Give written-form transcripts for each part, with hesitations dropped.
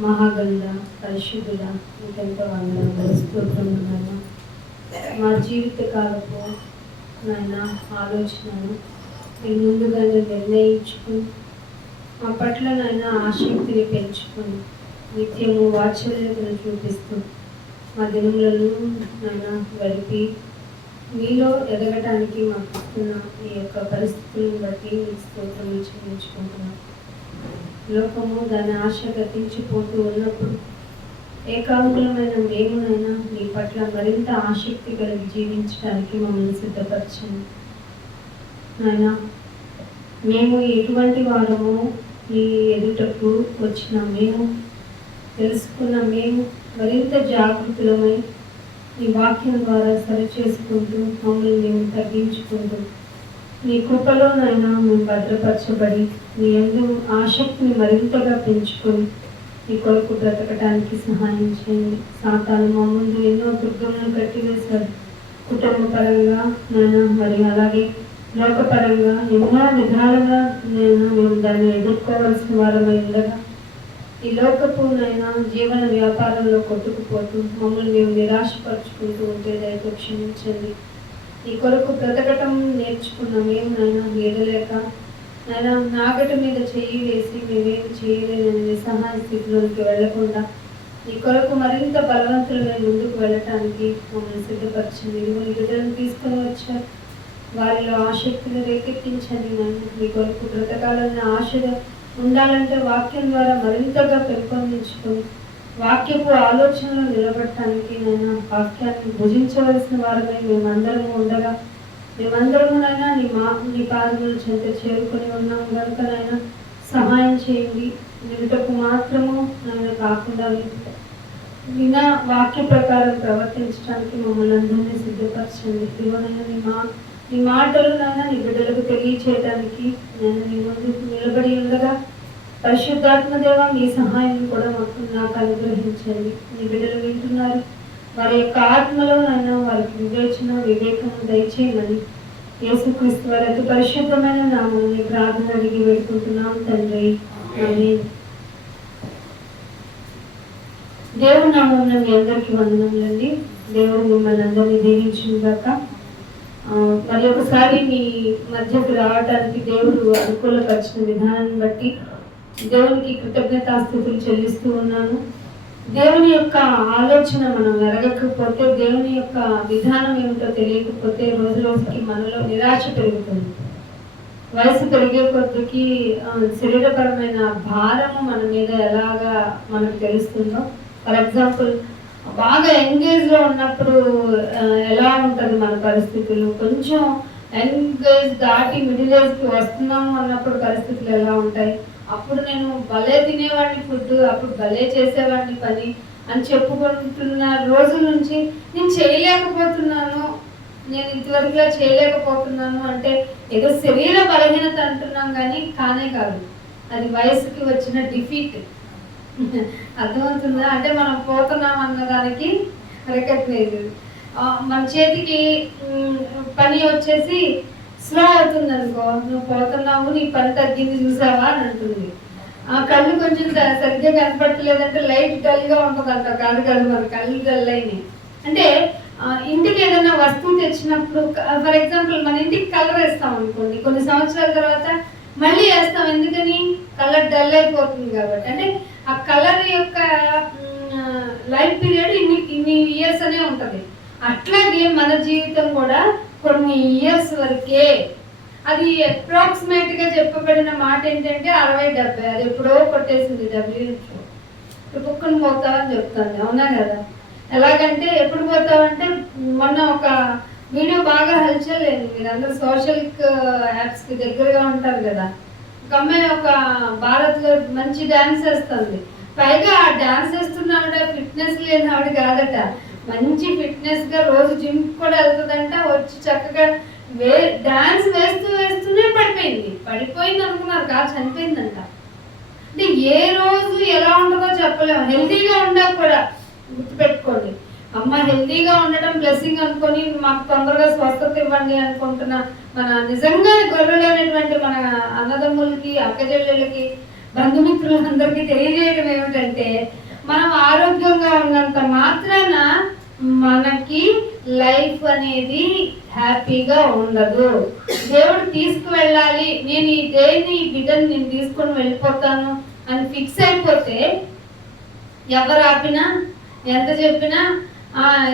మహాగంధ పరిశుద్ధుడ ఇంకెంతో వందనాలు స్తోత్రములు. మా జీవిత కాలపు నాయన ఆలోచనను నేను ముందుగానే నిర్ణయించుకుని మా పట్ల నాయన ఆసక్తిని పెంచుకొని నిత్యము వాత్సల్యతను చూపిస్తూ మా దినములను నాయన గడిపి మీలో ఎదగటానికి మాకు ఇస్తున్న ఈ యొక్క పరిస్థితులను బట్టి మీకు స్తోత్రం చెల్లించుకుంటున్నాం. లోకము దాని ఆశ గతించిపోతూ ఉన్నప్పుడు ఏకాగ్రమైన మేమునైనా మీ పట్ల మరింత ఆసక్తి కలిగి జీవించడానికి మమ్మల్ని సిద్ధపరచండి నాయన. మేము ఎటువంటి వారము మీ ఎదుటకు వచ్చిన మేము తెలుసుకున్న మేము మరింత జాగృతులమై ఈ వాక్యం ద్వారా సరిచేసుకుంటూ మమ్మల్ని మేము తగ్గించుకుంటూ నీ కృపలోనైనా మేము భద్రపరచబడి నీ యందు ఆసక్తిని మరింతగా పెంచుకొని నీ కొరకు బ్రతకడానికి సహాయం చేయండి. సాతాను మా ముందు ఎన్నో దుర్గములను కట్టివేశాడు. కుటుంబ పరంగా నాయన, మరి అలాగే లోకపరంగా ఎన్నో విధాలుగా మేము దాన్ని ఎదుర్కోవాల్సిన వారమై ఉండగా ఈ లోకపు నైనా జీవన వ్యాపారంలో కొట్టుకుపోతూ మమ్మల్ని మేము నిరాశపరుచుకుంటూ ఉంటే దయతో క్షమించండి. ఈ కొరకు బ్రతకటం నేర్చుకున్న మేము నైనా ఎదలేక నైనా నాగటి మీద చెయ్యి వేసి మేమేమి చేయలేదని నిస్సహాయ స్థితిలోకి వెళ్లకుండా ఈ కొరకు మరింత బలవంతులమైన ముందుకు వెళ్ళటానికి మమ్మల్ని సిద్ధపరచండి. ఈ బిడ్డలను తీసుకొని వచ్చారు, వారిలో ఆసక్తిని రేకెత్తించండి. నన్ను మీ కొరకు బ్రతకాలన్న ఆశగా ఉండాలంటే వాక్యం ద్వారా మరింతగా పెంపొందించుకొని వాక్యపు ఆలోచనలు నిలబడటానికి నేను వాక్యాన్ని భుజించవలసిన వారమై మేమందరము ఉండగా మేమందరమునైనా నీ పాదముల చెంత చేరుకొని ఉన్నాం కనుకనైనా సహాయం చేయండి. నిలుటకు మాత్రము నన్ను కాకుండా వినా వాక్య ప్రకారం ప్రవర్తించడానికి మమ్మల్ని అందరినీ సిద్ధపరచండి. ఇవనైనా నీ మాటలు నాయన నీ బిడ్డలకు తెలియచేయడానికి నేను నీ ముందుకు నిలబడి ఉండగా పరిశుద్ధాత్మ దేవ మీ సహాయం కూడా నాకు అనుగ్రహించండి. నీ బిడ్డలు వింటున్నారు, వారి యొక్క ఆత్మలో నైనా వారికి వివేకం దయచేయమని యేసుక్రీస్తు వారి అతి పరిశుద్ధమైన నామముని ప్రార్థన అడిగి వేడుకుంటున్నాం తండ్రి, ఆమేన్. దేవుని నామమున మీ అందరికీ వందనములండి. దేవుడు మిమ్మల్ని అందరినీ దీవించుగాక. మరి ఒకసారి మీ మధ్యకు రావడానికి దేవుడు అనుకూలపరిచిన విధానాన్ని బట్టి దేవునికి కృతజ్ఞతాస్తుతులు చెల్లిస్తూ ఉన్నాను. దేవుని యొక్క ఆలోచన మనం ఎరగకపోతే, దేవుని యొక్క విధానం ఏమిటో తెలియకపోతే రోజు రోజుకి మనలో నిరాశ పెరుగుతుంది. వయసు పెరిగే కొద్దికి శరీరపరమైన భారము మన మీద ఎలాగా మనకు తెలుస్తుందో, ఫర్ ఎగ్జాంపుల్ బాగా ఎంగేజ్లో ఉన్నప్పుడు ఎలా ఉంటుంది మన పరిస్థితులు, కొంచెం ఎంగేజ్ దాటి మిడిల్ ఏజ్కి వస్తున్నాము అన్నప్పుడు పరిస్థితులు ఎలా ఉంటాయి. అప్పుడు నేను భలే తినేవాడిని ఫుడ్, అప్పుడు భలే చేసేవాడిని పని అని చెప్పుకుంటున్న రోజుల నుంచి నేను చేయలేకపోతున్నాను, నేను ఇంతవరకులా చేయలేకపోతున్నాను అంటే ఏదో శరీర బలహీనత అంటున్నాం కానీ కానే కాదు, అది వయసుకి వచ్చిన డిఫీట్. అర్థమవుతుందా? అంటే మనం పోతున్నాం అన్నదానికి రికగ్నైజ్. మన చేతికి పని వచ్చేసి స్లో అవుతుంది అనుకో, నువ్వు పోతున్నావు, నీ పని తగ్గింది చూసావా అని అంటుంది. ఆ కళ్ళు కొంచెం సరిగ్గా కనపడలేదంటే లైట్ డల్గా ఉంటుందంట. కాదు కాదు, మన కళ్ళు డల్ అయినాయి అంటే ఇంటికి ఏదైనా వస్తువు తెచ్చినప్పుడు, ఫర్ ఎగ్జాంపుల్ మన ఇంటికి కలర్ వేస్తాం అనుకోండి, కొన్ని సంవత్సరాల తర్వాత మళ్ళీ వేస్తాం, ఎందుకని కలర్ డల్ అయిపోతుంది కాబట్టి. అంటే ఆ కలర్ యొక్క లైఫ్ పీరియడ్ ఇన్ని ఇయర్స్ అనే ఉంటుంది. అట్లాగే మన జీవితం కూడా కొన్ని ఇయర్స్ వరకే. అది అప్రాక్సిమేట్ గా చెప్పబడిన మాట ఏంటంటే 60-70. అది ఎప్పుడో కొట్టేసింది డబ్ల్యూహెచ్ఓ. కుక్కను పోతావని చెప్తాను, అవునా కదా? ఎలాగంటే ఎప్పుడు పోతావంటే, మొన్న ఒక వీడియో బాగా హల్చల్ లేదు, మీరందరూ సోషల్ యాప్స్ కి దగ్గరగా ఉంటారు కదా. ఒక అమ్మాయి ఒక భారత్ లో మంచి డాన్స్ వేస్తుంది, పైగా ఆ డాన్స్ వేస్తున్న ఆవిడ ఫిట్నెస్ లేని ఆవిడ కాదట, మంచి ఫిట్నెస్ గా రోజు జిమ్ కూడా వెళ్తుందంట. వచ్చి చక్కగా డాన్స్ వేస్తూనే పడిపోయింది అనుకున్నారు కాదు, చనిపోయిందంట. అంటే ఏ రోజు ఎలా ఉంటుందో చెప్పలేము. హెల్తీగా ఉండాలి కూడా, గుర్తుపెట్టుకోండి. అమ్మ హెల్తీగా ఉండడం బ్లెస్సింగ్ అనుకొని మాకు తొందరగా స్వస్థత ఇవ్వండి అనుకుంటున్న మన నిజంగా గొర్రెలైనటువంటి మన అన్నదమ్ములకి అక్కచెల్లెళ్ళకి బంధుమిత్రులందరికీ తెలియజేయడం ఏమిటంటే, మనం ఆరోగ్యంగా ఉన్నంత మాత్రాన మనకి లైఫ్ అనేది హ్యాపీగా ఉండదు. దేవుడు తీసుకువెళ్ళాలి, నేను ఈ డేని ఈ బిడ్డని నేను తీసుకొని వెళ్ళిపోతాను అని ఫిక్స్ అయిపోతే ఎవరు ఆపినా ఎంత చెప్పినా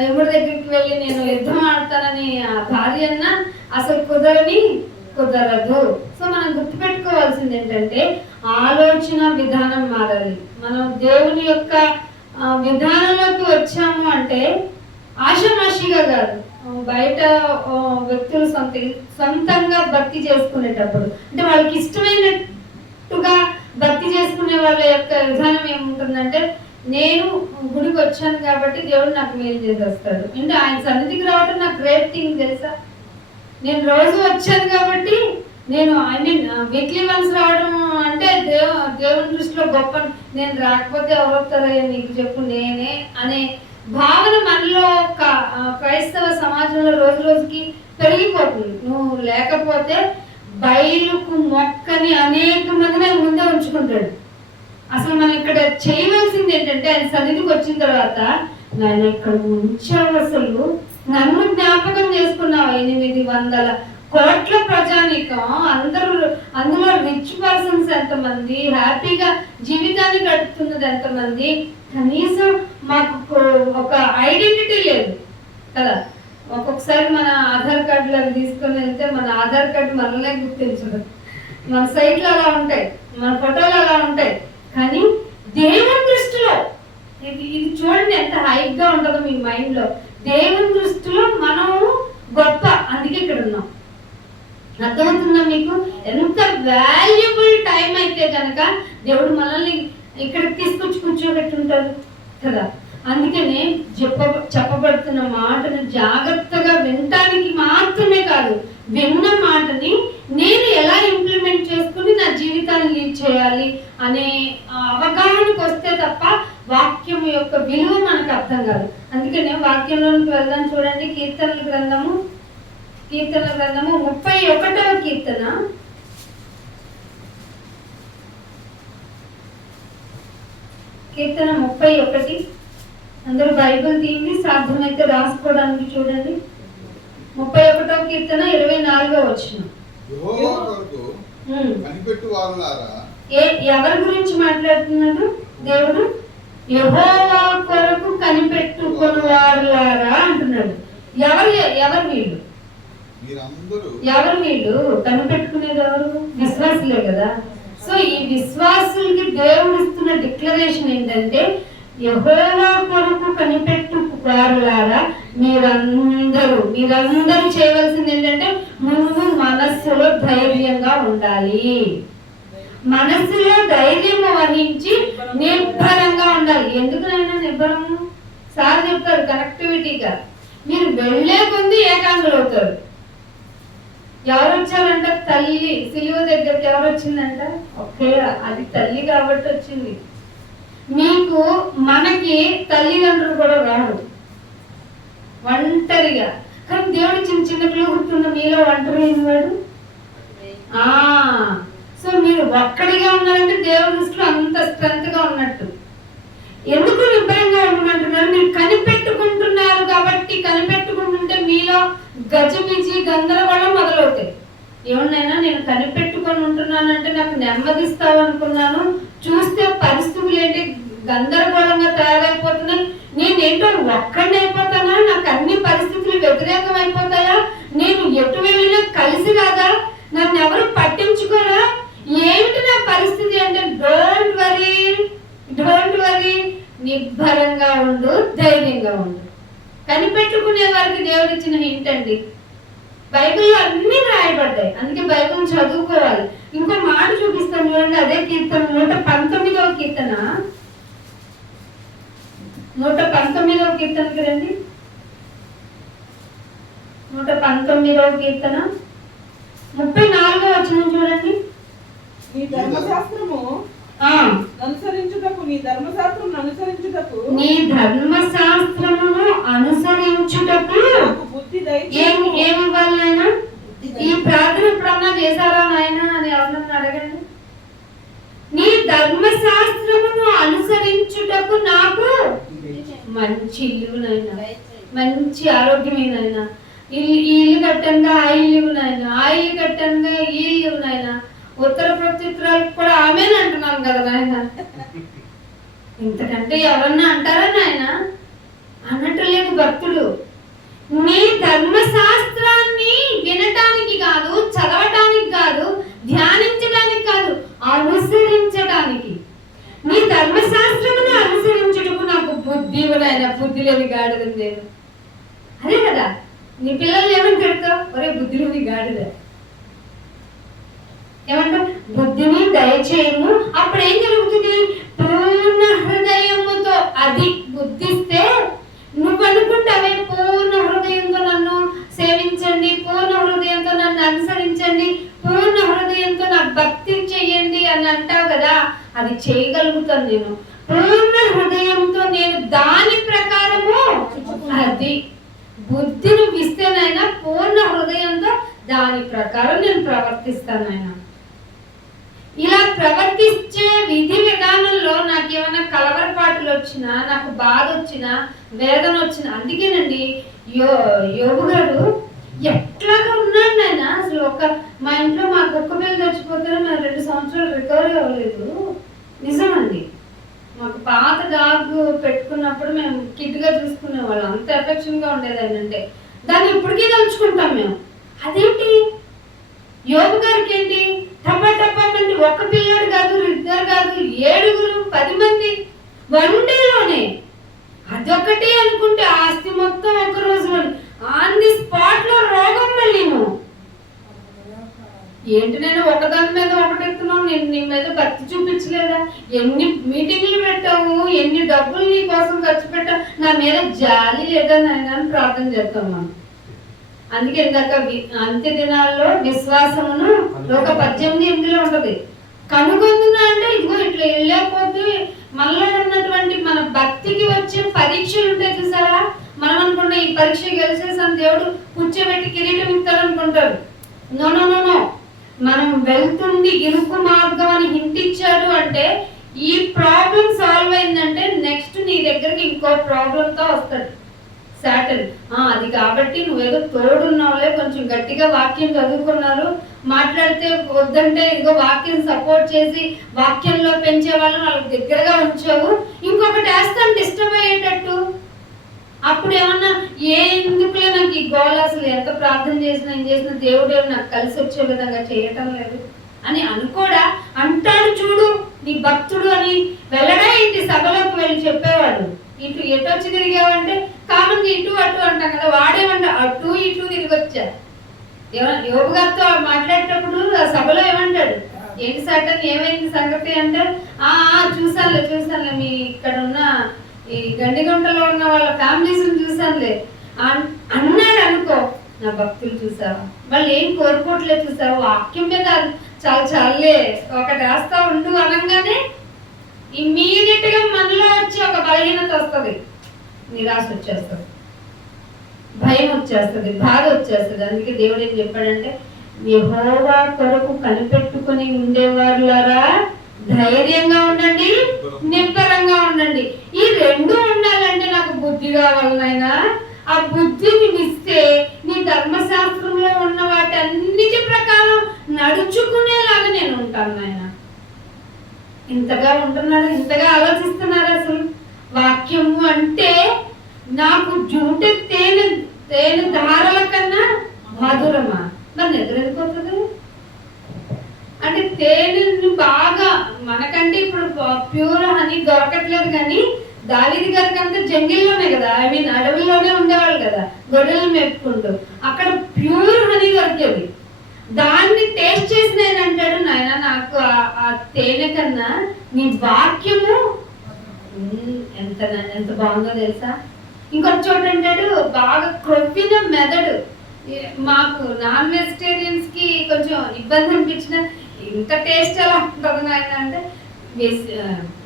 ఎవరి దగ్గరికి వెళ్ళి నేను యుద్ధం ఆడతానని ఆ భార్య అన్నా అసలు కుదరదు. సో మనం గుర్తుపెట్టుకోవాల్సింది ఏంటంటే ఆలోచన విధానం మారాలి. మనం దేవుని యొక్క విధానంలోకి వచ్చాము అంటే ఆషామాషిగా కాదు, బయట వ్యక్తులు సొంతంగా భక్తి చేసుకునేటప్పుడు అంటే వాళ్ళకి ఇష్టమైనట్టుగా భక్తి చేసుకునే వాళ్ళ యొక్క విధానం ఏముంటుందంటే, నేను గుడికి వచ్చాను కాబట్టి దేవుడు నాకు మేలు చేసేస్తాడు. అంటే ఆయన సన్నిధికి రావడం నాకు గ్రేట్ థింగ్ తెలుసా. నేను రోజు వచ్చాను కాబట్టి నేను వీక్లీ వన్స్ రావడం అంటే దేవుని దృష్టిలో గొప్ప. నేను రాకపోతే ఎవరొస్తారయ్యా నీకు చెప్పు నేనే అనే భావన మనలో క్రైస్తవ సమాజంలో రోజు రోజుకి పెరిగిపోతుంది. నువ్వు లేకపోతే బయలుకు మొక్కని అనేక మందిని ఆయన ముందే ఉంచుకుంటాడు. అసలు మనం ఇక్కడ చేయవలసింది ఏంటంటే, ఆయన సన్నిధికి వచ్చిన తర్వాత నేను ఇక్కడ ఉంచావు, అసలు నన్ను జ్ఞాపకం చేసుకున్నావు. 800 కోట్ల ప్రజానీకం, అందులో రిచ్ పర్సన్స్ ఎంతమంది, హ్యాపీగా జీవితాన్ని గడుపుతున్నది ఎంతమంది, కనీసం మాకు ఒక ఐడెంటిటీ లేదు కదా. ఒక్కొక్కసారి మన ఆధార్ కార్డులు అవి తీసుకొని వెళ్తే మన ఆధార్ కార్డు మనల్నే గుర్తించదు. మన సైట్లు అలా ఉంటాయి, మన ఫోటోలు అలా ఉంటాయి. కానీ దేవుని దృష్టిలో ఇది చూడండి ఎంత హైట్గా ఉంటుందో మీ మైండ్లో. దేవుని దృష్టిలో మనం గొప్ప, అందుకే ఇక్కడ ఉన్నాం. అర్థమవుతుందా మీకు? ఎంత వాల్యుబుల్ టైం అయితే కనుక దేవుడు మనల్ని ఇక్కడికి తీసుకొచ్చి కూర్చోబెట్టుంటారు కదా. అందుకనే చెప్పబడుతున్న మాటను జాగ్రత్తగా వినటానికి మాత్రమే కాదు, విన్న మాటని నేను ఎలా ఇంప్లిమెంట్ చేసుకుని నా జీవితాన్ని లీడ్ చేయాలి అనే అవగాహనకు వస్తే తప్ప వాక్యం యొక్క విలువ మనకు అర్థం కాదు. అందుకనే వాక్యంలోనికి వెళ్దాం. చూడండి, కీర్తనల గ్రంథము 31వ కీర్తన. కీర్తన 31. అందరూ బైబిల్ తీయండి, సాధ్యమైతే రాసుకోవడానికి చూడండి. 31వ కీర్తన 24వ వచనం. ఎవరి గురించి మాట్లాడుతున్నాడు దేవుడు? యెహోవా కొరకు కనిపెట్టుకొనువారులారా అంటున్నాడు. ఎవరు వీళ్ళు? కనిపెట్టుకునేది ఎవరు? విశ్వాసులే కదా. సో ఈ విశ్వాసులకి దేవుడు ఇస్తున్న డిక్లరేషన్ ఏంటంటే, యెహోవా కొరకు కనిపెట్టువారులారా మీరందరూ చేయవలసింది ఏంటంటే, ముందు మనస్సులో ధైర్యంగా ఉండాలి. మనస్సులో ధైర్యం వహించి నిర్భరంగా ఉండాలి. ఎందుకునైనా నిర్భరము? సార్ చెప్తారు కనెక్టివిటీగా. మీరు వెళ్ళే కొంది ఏకాంగులు అవుతారు. ఎవరు వచ్చారంట? తల్లి సిలువ దగ్గరికి ఎవరు వచ్చిందంట? ఓకే, అది తల్లి కాబట్టి వచ్చింది. మనకి తల్లిదండ్రులు కూడా రాడు, ఒంటరిగా. కానీ దేవుడు చిన్న చిన్న క్లూ గుర్తున్న మీలో ఒంటరి వాడు. సో మీరు ఒక్కడిగా ఉన్నారంటే దేవుడి దృష్టిలో అంత స్ట్రెంత్ గా ఉన్నట్టు. ఎందుకు నిబ్బరంగా ఉండమంటున్నారు? మీరు కనిపెట్టుకుంటున్నారు కాబట్టి. కనిపెట్టుకుంటుంటే మీలో గజిబిజి గందరగోళం మొదలవుతాయి. ఏమన్నా నేను కనిపెట్టుకొని ఉంటున్నానంటే నాకు నెమ్మదిస్తావు అనుకున్నాను, చూస్తే పరిస్థితులు ఏంటి గందరగోళంగా తయారైపోతున్నాయి. నేనేంటో ఒక్కడిని అయిపోతానా? నాకు అన్ని పరిస్థితులు వ్యతిరేకం అయిపోతాయా? నేను ఎటు వెళ్ళినా కలిసి రాదా? నన్ను ఎవరు పట్టించుకోరా? ఏమిటి నా పరిస్థితి అంటే, డోంట్ వరీ, నిర్భరంగా ఉండు, ధైర్యంగా ఉండు. కనిపెట్టుకునే వారికి దేవుడు ఇచ్చిన హింట్ అండి. బైబిల్లో అన్ని రాయబడ్డాయి, అందుకే బైబిల్ చదువుకోవాలి. ఇంకో మాట చూపిస్తాను చూడండి, అదే కీర్తన 119వ కీర్తన. 119వ కీర్తనకి రండి. 119వ కీర్తన 34వ వచనం చూడండి. నీ ధర్మశాస్త్రము అనుసరించుటకు ఏమి వాళ్ళైనా ఈ ప్రార్థన ఎప్పుడన్నా చేశారా నాయన అని ఎవరన్నా అడగండి. నీ ధర్మశాస్త్రమును అనుసరించుటకు నాకు మంచి ఇల్లు నాయన, మంచి ఆరోగ్యమైన ఈ ఇల్లు కట్టంగా ఆ ఇల్లు నాయన, ఆ ఇల్లు కట్టంగా ఈ ఇల్లు నాయన. ఉత్తర ప్రత్యుత్తరాలు కూడా ఆమెను అంటున్నాను కదా నాయన. ఇంతకంటే ఎవరన్నా అంటారా నాయన? అనట్లేదు భక్తుడు. నీ ధర్మశాస్త్రాన్ని వినటానికి కాదు, చదవటానికి కాదు, ధ్యానించడానికి కాదు, అనుసరించడానికి. నీ ధర్మశాస్త్రమును అనుసరించుటకు నాకు బుద్ధి నాయన. బుద్ధి లేని గాడిదని నేను అదే కదా. నీ పిల్లల్ని ఏమని పెడతావు? ఒరే బుద్ధి లేని గాడిద ఏమంటావు? బుద్ధిని దయచేయము. అప్పుడు ఏం జరుగుతుంది? పూర్ణ హృదయముతో అది బుద్ధిస్తే నువ్వు అనుకుంటావే పూర్ణ హృదయంతో నన్ను సేవించండి, పూర్ణ హృదయంతో నన్ను అనుసరించండి, పూర్ణ హృదయంతో నా భక్తి చెయ్యండి అని అంటావు కదా. అది చేయగలుగుతాను నేను పూర్ణ హృదయంతో. నేను దాని ప్రకారము అది బుద్ధిని ఇస్తేనైనా పూర్ణ హృదయంతో దాని ప్రకారం నేను ప్రవర్తిస్తానైనా. ఇలా ప్రవర్తించే విధి విధానంలో నాకేమైనా కలవరపాటులు వచ్చినా, నాకు బాధ వచ్చినా, వేదన వచ్చినా, అందుకేనండి యోబు గారు ఎట్లాగా ఉన్నాడు నాయన. అసలు మా ఇంట్లో మా కుక్క పిల్ల చచ్చిపోతే మేము 2 సంవత్సరాలు రికవరీ అవ్వలేదు. నిజమండి. మాకు పాత డాగ్ పెట్టుకున్నప్పుడు మేము కిడ్గా చూసుకునే వాళ్ళం. అంత ఎఫెక్షన్గా ఉండేది ఏంటంటే దాన్ని ఇప్పటికీ తలుచుకుంటాం మేము. అదేంటి యోబు గారికి ఏంటి టపా టపా అంటే ఒక్క పిల్లాడు కాదు, 2 కాదు, 7, 10 మంది వన్డేలోనే. అదొకటి అనుకుంటే ఆస్తి మొత్తం ఒక రోజులో ఆన్ ది స్పాట్ లో రోగం. మళ్ళీను ఏంటి నేను ఒకదాని మీద ఒకటి ఎత్తున్నావు? నేను నీ మీద భక్తి చూపించలేదా? ఎన్ని మీటింగ్లు పెట్టావు, ఎన్ని డబ్బులు నీ కోసం ఖర్చు పెట్టావు, నా మీద జాలి లేదా నాయన అని ప్రార్థన చేస్తాం మనం. అందుకే ఇందాక అంత్య దినాల్లో విశ్వాసమును ఒక 18:8 ఉంటది. కనుగొందున అంటే ఇదిగో ఇట్లా వెళ్ళకపోతే మనలో ఉన్నటువంటి మన భక్తికి వచ్చే పరీక్షలు ఉంటాయి చూసారా. మనం అనుకున్న ఈ పరీక్ష గెలిచేసాను దేవుడు కూర్చోబెట్టి కిరీటం ఇస్తాడు అనుకుంటారు. No no no no. మనం వెళ్తుంది ఇరుకు మార్గం అని హింట్ ఇచ్చాడు అంటే ఈ ప్రాబ్లం సాల్వ్ అయిందంటే నెక్స్ట్ నీ దగ్గరికి ఇంకో ప్రాబ్లంతో వస్తాడు సాటన్. అది కాబట్టి నువ్వేదో తోడున్నావులే, కొంచెం గట్టిగా వాక్యం చదువుకున్నారు, మాట్లాడితే వద్దంటే ఇదిగో వాక్యం సపోర్ట్ చేసి వాక్యంలో పెంచే వాళ్ళని వాళ్ళకి దగ్గరగా ఉంచావు, ఇంకొకటి వేస్తాను డిస్టర్బ్ అయ్యేటట్టు. అప్పుడు ఏమన్నా ఎందుకులే నాకు ఈ గోల్, అసలు ఎంత ప్రార్థన చేసినా ఏం చేసినా దేవుడే నాకు కలిసి వచ్చే విధంగా చేయటం లేదు అని అనుకోడా. అంటాడు చూడు నీ భక్తుడు అని. వెళ్ళడా ఏంటి సభలోకి వెళ్ళి చెప్పేవాడు. ఇటు ఎటు వచ్చి తిరిగావంటే కామన్ ఇటు అటు అంటాం కదా. వాడేమంట అటు ఇటు తిరిగి వచ్చా. యోబు గారితో మాట్లాడేటప్పుడు ఆ సభలో ఏమంటాడు? ఏంటి సాటన్ ఏమైంది సంగతి అంటే చూసానులే మీ ఇక్కడ ఉన్న ఈ గండిగుంటలో ఉన్న వాళ్ళ ఫ్యామిలీస్ చూసానులే అన్నాడు అనుకో. నా భక్తులు చూసావా, వాళ్ళు ఏం కోరుకోవట్లేదు చూసావా, వాక్యం మీద చాలే ఒకటి రాస్తా ఉండు అనగానే ఇమ్మీడియట్ గా మనలో వచ్చి ఒక బలహీనత వస్తుంది, నిరాశ వచ్చేస్తుంది, భయం వచ్చేస్తుంది, బాధ వచ్చేస్తుంది. అందుకే దేవుడు ఏం చెప్పాడంటే యెహోవా కొరకు కనిపెట్టుకుని ఉండేవారులారా ధైర్యంగా ఉండండి, నిబ్బరంగా ఉండండి. ఈ 2 ఉండాలంటే నాకు బుద్ధి కావాలనైనా. ఆ బుద్ధిని ఇస్తే నీ ధర్మశాస్త్రంలో ఉన్న వాటన్నిటి ప్రకారం నడుచుకునేలాగా నేను ఉంటాను నాయన. ఇంతగా ఉంటున్నాడు, ఇంతగా ఆలోచిస్తున్నారు. అసలు వాక్యము అంటే నాకు జూట తేనె ధారల కన్నా మధురమా. మరి నిద్రపోతుంది అంటే తేనెని బాగా మనకంటే ఇప్పుడు ప్యూర్ హనీ దొరకట్లేదు. కానీ దావీదు గారికి అంతా జంగిల్లోనే కదా, అడవిలోనే ఉండేవాళ్ళు కదా, గొర్రెలు మేపుకుంటూ. అక్కడ ప్యూర్ హనీ దొరికేది. దాన్ని టేస్ట్ చేసి నేను అంటాడు నాయన నాకు ఆ తేనె కన్నా నీ వాక్యము ఎంత బాగుందో తెలుసా. ఇంకొక చోట అంటాడు బాగా క్రొవ్విన మెదడు. మాకు నాన్ వెజిటేరియన్స్ కి కొంచెం ఇబ్బంది అనిపించిన ఇంత టేస్ట్ ఎలా ఉంటుంది నాయన అంటే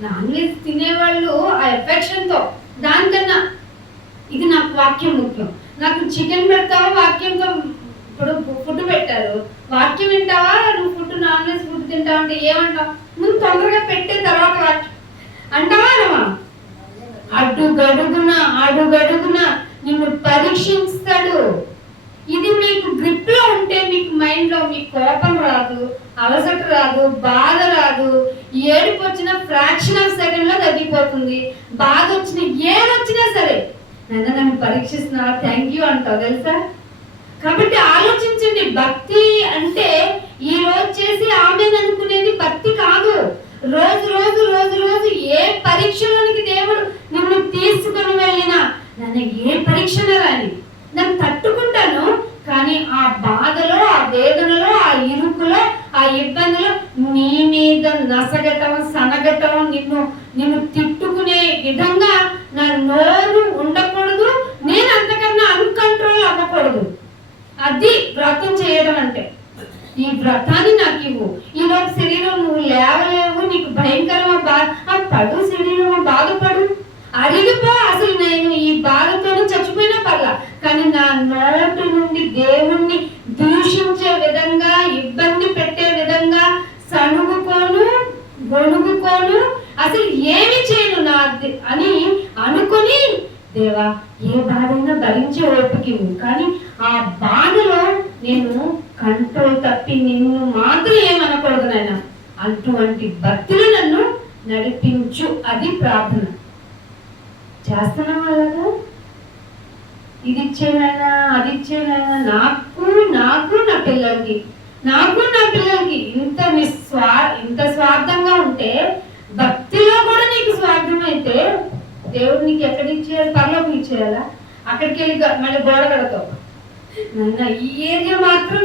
నాన్ వెజ్ తినేవాళ్ళు ఆ ఎఫెక్షన్ తో దానికన్నా ఇది నాకు వాక్యం ముఖ్యం. నాకు చికెన్ పెడతావా వాక్యంతో ఇప్పుడు ఫుడ్ పెట్టారు, వాక్యం వింటావా, నువ్వు ఫుడ్ నాన్ వెజ్ ఫుడ్ తింటావు అంటే ఏమంటావు? ముందు తొందరగా పెట్టే తర్వాత వాక్యం అంటావా అనవా? అడుగడుగున నిన్ను పరీక్షిస్తాడు. ఇది మీకు గ్రిప్ లో ఉంటే మీకు మైండ్ లో మీకు కోపం రాదు, అలసట రాదు, బాధ రాదు. ఏడుపు వచ్చిన ఫ్రాక్షన్ ఆఫ్ సెకండ్ లో తగ్గిపోతుంది. బాధ వచ్చిన ఏదొచ్చినా సరే నన్ను పరీక్షిస్తున్నావా, థ్యాంక్ యూ అంటావు తెలుసా. కాబట్టి ఆలోచించండి, భక్తి అంటే ఈ రోజు చేసి ఆమె అనుకునేది భక్తి కాదు. రోజు రోజు రోజు రోజు ఏ పరీక్షలోనికి దేవుడు నిన్ను తీసుకుని వెళ్ళినా నన్ను ఏ పరీక్షన రాని నన్ను తట్టుకుంటాను. కానీ ఆ బాధలో, ఆ వేదనలో, ఆ ఇరుకులో, ఆ ఇబ్బందిలో నీ మీద నసగటం, సనగటం, నిన్ను తిట్టుకునే విధంగా నా నోరు ఉండకూడదు. నేను అంతకన్నా అన్కంట్రోల్ అవ్వకూడదు. అది వ్రతం చేయడం అంటే. ఈ వ్రతాన్ని నాకు ఇవ్వు. ఈలోపు శరీరం నువ్వు లేవలేవు, నీకు భయంకరమా పడు, శరీరమా బాధపడు, అరిగిపో. అసలు నేను ఈ బాధతోనే చచ్చిపోయినా పర్లా, కానీ నా నోటి నుండి దేవుణ్ణి దూషించే విధంగా, ఇబ్బంది పెట్టే విధంగా సణుగుకోను, గొణుగుకోను, అసలు ఏమి చేయను నా అని అనుకుని, దేవా ఏ బాధైనా భరించే ఓపిక ఇవ్వు, కానీ ఆ బాధలో నేను కంట్రోల్ తప్పి నిన్ను మాత్రం ఏమనకూడదు నాయన. అటువంటి భక్తులు నన్ను నడిపించు. అది ప్రార్థన. చేస్తున్నాం అలాగా. ఇది ఇచ్చేనైనా, అది ఇచ్చేనైనా, నాకు నా పిల్లలకి ఇంత స్వార్థంగా ఉంటే, భక్తిలో కూడా నీకు స్వార్థం అయితే దేవుడు నీకు ఎక్కడ ఇచ్చేయాలి? పరలోకం ఇచ్చేయాలా? అక్కడికి వెళ్ళి మళ్ళీ గోడ కడతావు. ఈ ఏరియా మాత్రం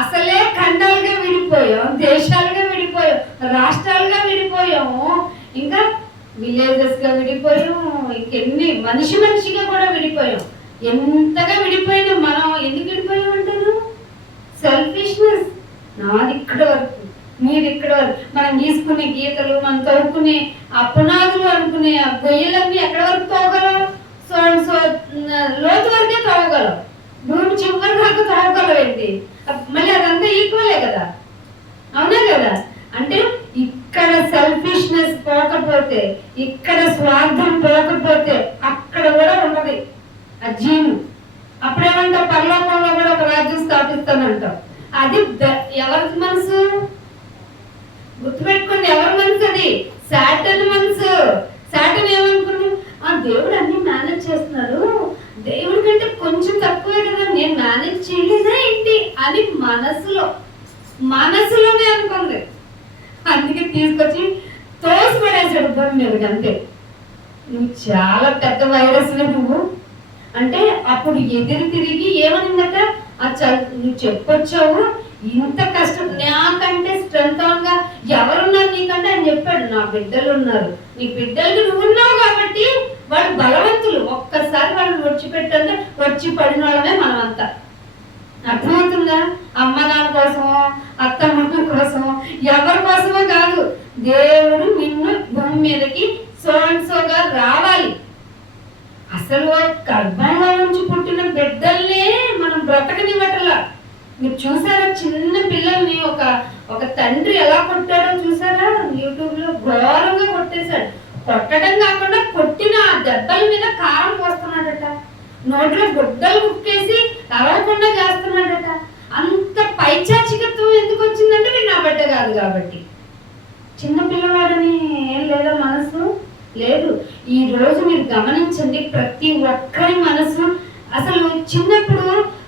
అసలే ఖండాలుగా విడిపోయాం, దేశాలుగా విడిపోయాం, రాష్ట్రాలుగా విడిపోయాము, ఇంకా విలేజెస్ గా విడిపోయాం, ఇంకెన్ని మనిషిగా కూడా విడిపోయాం. ఎంతగా విడిపోయినా మనం ఎందుకు విడిపోయాం అంటారు? సెల్ఫిష్నెస్. నాది ఇక్కడ వరకు, మీరు ఇక్కడ వరకు. మనం గీసుకునే గీతలు, మనం తవ్వుకునే ఆ పునాదులు అనుకునే ఆ గొయ్యలన్నీ ఎక్కడ వరకు తవ్వగలం? సో లోతు వరకే తవ్వగలం. భూమి చివరి వరకు తవ్వగలవేంటి? మళ్ళీ అదంతా ఈక్వలే కదా, అవునా కదా? అంటే ఇక్కడ సెల్ఫిష్నెస్ పోకపోతే, ఇక్కడ స్వార్థం పోకపోతే అక్కడ కూడా ఉన్నది ఆ జీను. అప్పుడేమంటావు? పరలోకంలో కూడా ఒక రాజ్యం స్థాపిస్తానంటావు. అది ఎవరి మనసు? గుర్తుపెట్టుకోండి, ఎవరి మనసు అది? సాటన్ మనసు. సాటన్ ఏమనుకున్నాడు? దేవుడు అన్ని మేనేజ్ చేస్తున్నాడు, దేవుడి కంటే కొంచెం తక్కువే కదా, నేను మేనేజ్ చేయలేదా ఏంటి అని మనసులోనే అనుకుంది. అందుకే తీసుకొచ్చి తోసిపడేసాడు భూమి మీదకి. అంతే. నువ్వు చాలా పెద్ద వైరస్ నువ్వు అంటే అప్పుడు ఎదురు తిరిగి ఏమనిందట? నువ్వు చెప్పొచ్చావు, ఇంత కష్టం, నాకంటే స్ట్రెంత్ గా ఎవరున్నారు నీకంటే అని చెప్పాడు. నా బిడ్డలు ఉన్నారు, నీ బిడ్డలకి నువ్వు ఉన్నావు కాబట్టి వాళ్ళు బలవంతులు. ఒక్కసారి వాళ్ళు వచ్చిపెట్టంటే వచ్చి పడిన వాళ్ళమే మనమంతా. అర్థమవుతుందా? అమ్మ నాన్న కోసమో, అత్తమ్మ కోసమో, ఎవరి కోసమో కాదు. దేవుడు నిన్ను భూమి మీదకి సోన్సోగా రావాలి. అసలు గర్భంలో నుంచి పుట్టిన బిడ్డల్నే మనం బ్రతకనివ్వటలా. మీరు చూసారా చిన్న పిల్లల్ని ఒక తండ్రి ఎలా కొట్టాడో చూసారా? యూట్యూబ్ లో ఘోరంగా కొట్టేశాడు. కొట్టడం కాకుండా కొట్టిన ఆ దెబ్బల మీద కారం పోస్తున్నాడట, నోట్లో గుడ్డలు కుక్కేసి అరవకుండా చేస్తున్నాడట. అంత పైచాచికత్వం ఎందుకు వచ్చిందంటే మీరు నా బిడ్డ కాదు కాబట్టి. చిన్న పిల్లవాడని ఏం లేదా మనసు లేదు. ఈ రోజు మీరు గమనించండి, ప్రతి ఒక్కరి మనసు. అసలు చిన్నప్పుడు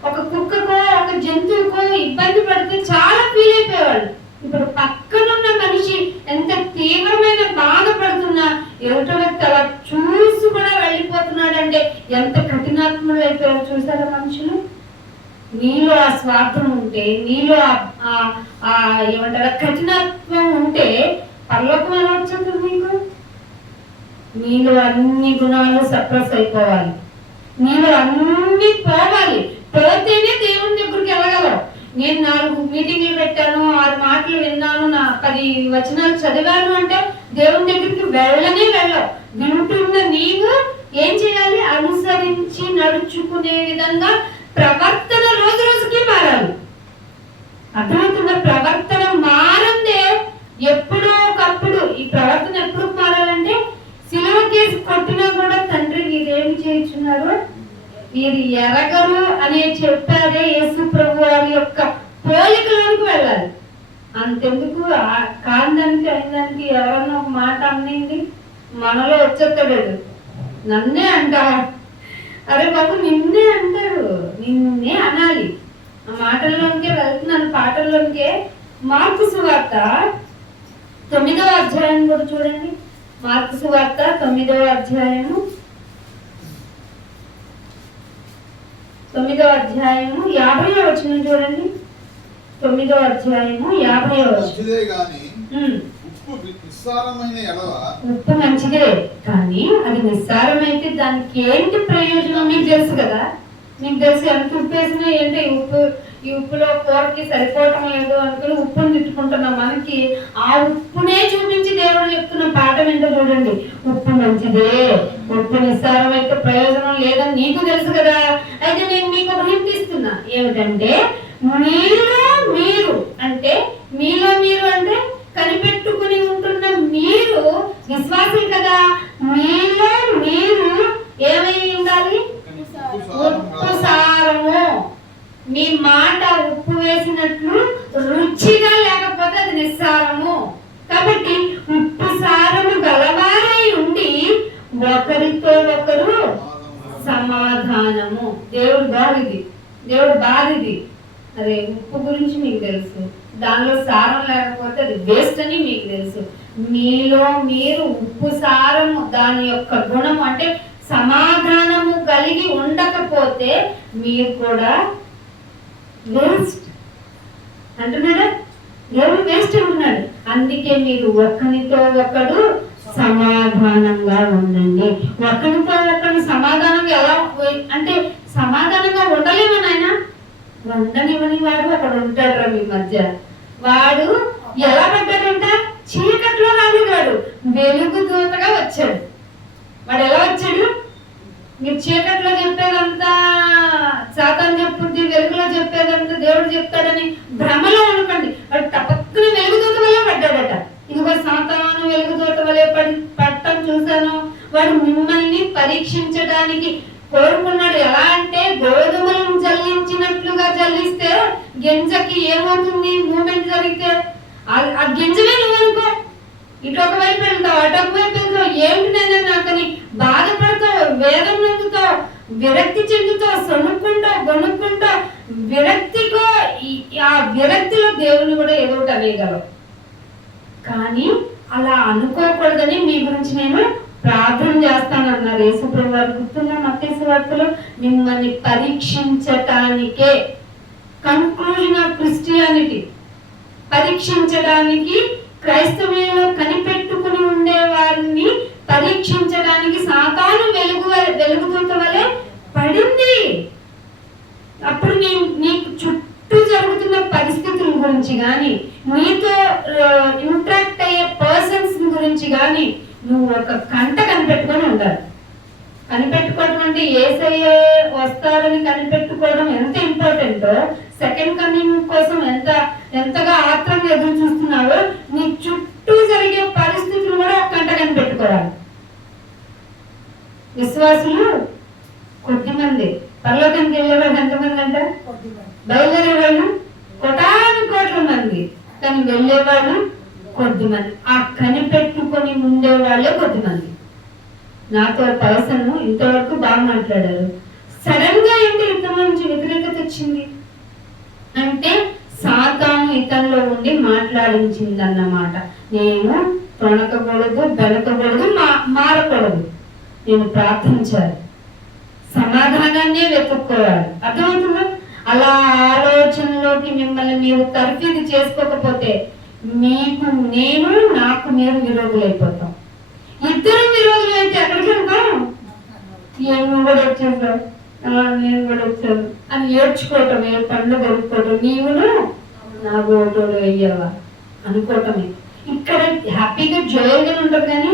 ఒక కుక్కకో ఒక జంతువుకో ఇబ్బంది పడితే చాలా ఫీల్ అయిపోయేవాళ్ళు. ఇప్పుడు పక్కనున్న మనిషి ఎంత తీవ్రమైన బాధపడుతున్నా ఎదుట వ్యక్తి అలా చూసి కూడా వెళ్ళిపోతున్నాడంటే ఎంత కఠినాత్మలు అయిపోయారు చూసారా మనుషులు. నీలో ఆ స్వార్థం ఉంటే, నీలో ఏమంటారు కఠినత్వం ఉంటే పరలోకం ఎలా వచ్చింది మీకు? నీలో అన్ని గుణాలు సప్రెస్ అయిపోవాలి, నీలో అన్ని పోవాలి. పోతేనే దేవుని దగ్గరికి వెళ్ళగలవు. నేను 4 మీటింగ్లు పెట్టాను, 6 మాటలు విన్నాను, 10 వచనాలు చదివాను అంటే దేవుని దగ్గరికి వెళ్ళవు. వింటున్న నీవు ఏం చేయాలి? అనుసరించి నడుచుకునే విధంగా ప్రవర్తన రోజు రోజుకి మారాలి. అర్థమవుతున్న ప్రవర్తన మారందే ఎప్పుడో ఒకప్పుడు. ఈ ప్రవర్తన ఎప్పుడు మారాలంటే సిలువ కేసు కొట్టినా కూడా తండ్రి వీరేమి చేయించున్నారు, వీరు ఎరగరు అనే చెప్పారే యేసు ప్రభు వారి యొక్క పోలికలోనికి వెళ్ళాలి. అంతెందుకు కాందానికి అయిందానికి ఎవరన్నా ఒక మాట అన్నింది మనలో వచ్చేస్తాడు, నన్నే అంటావా, అరే బాబు నిన్నే అంటారు, నిన్నే అనాలి. ఆ మాటల్లోనికే వెళ్తున్నాను, పాటల్లోనికే. మార్కు సువార్త 9వ అధ్యాయం కూడా చూడండి. మార్కు సువార్త 9వ అధ్యాయము 50వ వచనం చూడండి. 9వ అధ్యాయము 50వ వచనం. ఉప్పు మంచిదే, కానీ అది నిస్సారమైతే దానికి ఏంటి ప్రయోజనం మీకు తెలుసు కదా. మీకు తెలుసు ఎంత ఉప్పు వేసినా ఏంటి ఈ ఉప్పులో కూరకి సరిపోవటం లేదు అనుకుని ఉప్పుని తిట్టుకుంటున్నాం. మనకి ఆ ఉప్పునే చూపించి దేవుడు చెప్తున్న పాఠం ఏంటో చూడండి. ఉప్పు మంచిదే, ఉప్పు నిస్సారమైతే ప్రయోజనం లేదని నీకు తెలుసు కదా. అయితే నేను మీకు ఒక హింట్ ఇస్తున్నా, ఏమిటంటే మీరు అంటే మీలో మీరు అంటే కనిపెట్టుకుని ఉంటున్న మీరు విశ్వాసం కదా. మీలో మీరు ఏమై ఉండాలి? ఉప్పు సారము. మీ మాట ఉప్పు వేసినట్లు రుచిగా లేకపోతే అది నిస్సారము. కాబట్టి ఉప్పు సారము గలవారై ఉండి ఒకరితో ఒకరు సమాధానము. దేవుడు బాధిది. అరే ఉప్పు గురించి మీకు తెలుసు, దానిలో సారం లేకపోతే అది వేస్ట్ అని మీకు తెలుసు. మీలో మీరు ఉప్పు సారము దాని యొక్క గుణము అంటే సమాధానము కలిగి ఉండకపోతే మీరు కూడా వేస్ట్ అంటున్నాడా? దేవుడు వేస్ట్ అంటున్నాడు. అందుకే మీరు ఒకరితో ఒకడు సమాధానంగా ఉండండి. ఒకరితో ఒకరు సమాధానంగా ఎలా అంటే సమాధానంగా ఉండలేమని ఆయన ఉండనివని వాడు అక్కడ ఉంటాడు మీ మధ్య. వాడు ఎలా పడ్డాడంట? చీకట్లో రాడు, వెలుగు దూతగా వచ్చాడు. వాడు ఎలా వచ్చాడు? మీరు చీకట్లో చెప్పేదంతా సాతాను చెప్పుద్ది, వెలుగులో చెప్పేదంతా దేవుడు చెప్తాడని భ్రమలో అనుకోండి. వాడు తప్పక్కున వెలుగుదూత వల్లే పడ్డాడట. ఇదిగో సాతాను వెలుగుదూత వల్లే పడటం చూశాను. వాడు మిమ్మల్ని పరీక్షించడానికి కోరుకున్నాడు. ఎలా అంటే గోధుమలను జల్లించినట్లుగా జల్లిస్తే గింజకి ఏమవుతుంది? మూమెంట్ జరిగితే ఆ గింజమే నువ్వు అనుకో, ఇటు ఒకవైపు వెళ్తావు, అటు ఒకవైపు వెళ్తావు. ఏమిటైనా నాకని బాధపడతావు, వేదన నొందుతావు, విరక్తి చెందుతావు, సొనుక్కుంటావు, గొనుక్కుంటావు. విరక్తికో ఆ విరక్తిలో దేవుని కూడా ఏదో ఒకటి అనేయగలవు. కానీ అలా అనుకోకూడదని మీ గురించి నేను ప్రార్థన చేస్తానన్నారు యేసుప్రభు వారు. గుర్తున్న మత్తయి సువార్తలో మిమ్మల్ని పరీక్షించటానికే, కన్క్లూజన్ ఆఫ్ క్రిస్టియానిటీ, పరీక్షించడానికి క్రైస్తవ్యంలో కనిపెట్టుకుని ఉండే వారిని పరీక్షించడానికి సాతాను వెలుగుదూత వలె పడింది. అప్పుడు నీకు చుట్టూ జరుగుతున్న పరిస్థితుల గురించి కానీ, నీతో ఇంటరాక్ట్ అయ్యే పర్సన్స్ గురించి కానీ నువ్వు ఒక కంట కనిపెట్టుకొని ఉండాలి. కనిపెట్టుకోవడం అంటే యేసయ్య వస్తాడని కనిపెట్టుకోవడం ఎంత ఇంపార్టెంటో, సెకండ్ కమింగ్ కోసం ఎంతగా ఆత్రంగా ఎదురు చూస్తున్నావో నీ చుట్టూ జరిగే పరిస్థితులు కూడా ఒక కంట కనిపెట్టుకోవాలి. విశ్వాసులు కొద్దిమంది, పరలోకానికి వెళ్ళేవాళ్ళు ఎంతమంది అంట? బయలుదేరే వాళ్ళు కోటాను మంది, కానీ వెళ్ళేవాళ్ళు కొద్దిమంది. ఆ కనిపెట్టుకొని ఉండేవాళ్ళే కొద్దిమంది. నాతో పర్సన్ ఇంతవరకు బాగా మాట్లాడారు, సడన్ గా ఏంటి ఇతను నుంచి వ్యతిరేకత వచ్చింది అంటే సాతాను ఇతనిలో ఉండి మాట్లాడించింది అన్నమాట. నేను తొణకకూడదు, బెనకకూడదు, మారకూడదు. నేను ప్రార్థించాలి, సమాధానాన్నే వెతుక్కోవాలి. అర్థమవుతుందా? అలా ఆలోచనలోకి మిమ్మల్ని మీరు తర్ఫీదు చేసుకోకపోతే మీకు నేను, నాకు మీరు విరోధులైపోతాం. ఇద్దరు విరోధులు అయితే ఎక్కడికి వెళ్తాం? నువ్వు కూడా వచ్చేసావు, నేను కూడా వచ్చాను అని ఏడ్చుకోవటమే, పండ్లు కలుపుకోవటం, నీవును నా ఓటోడు అయ్యావా అనుకోవటమే. ఇక్కడ హ్యాపీగా జోయల్గా ఉంటుంది. కానీ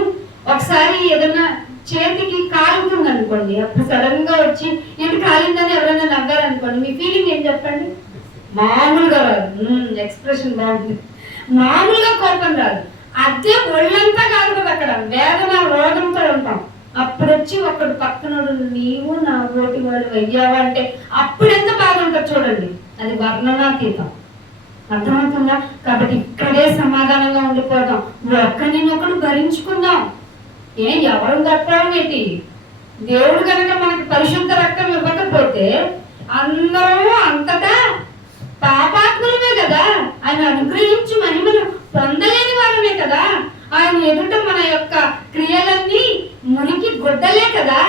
ఒకసారి ఏదైనా చేతికి కాలుతుంది అనుకోండి, అప్పుడు సడన్ గా వచ్చి ఏంటి కాలిందని ఎవరైనా నవ్వారు అనుకోండి, మీ ఫీలింగ్ ఏం చెప్పండి? మామూలుగా రాదు. ఎక్స్ప్రెషన్ బాగుంది. మామూలుగా కోపం రాదు. అదే ఒళ్ళంతా కాదు కదా, అక్కడ వేదన రోగంతో ఉంటాం. అప్పుడు వచ్చి ఒకడు పక్కనోడు నీవు నా రోటి వాడు వెయ్యావా అంటే అప్పుడు ఎంత బాగుంటుంది చూడండి. అది వర్ణనాతీతం. అర్థమవుతుందా? కాబట్టి ఇక్కడే సమాధానంగా ఉండిపోదాం. ఒకరినొకడు భరించుకుందాం. ఎవరు తప్పడం ఏంటి? దేవుడు కనుక మనకి పరిశుద్ధ రక్తం ఇవ్వకపోతే అందరూ అంతటా పాపాత్ములమే కదా. ఆయన అనుగ్రహించి మహిమను పొందలేని వారమే కదా. ఆయన ఎదుట మన యొక్క క్రియలన్నీ మురికి గుడ్డలే కదా.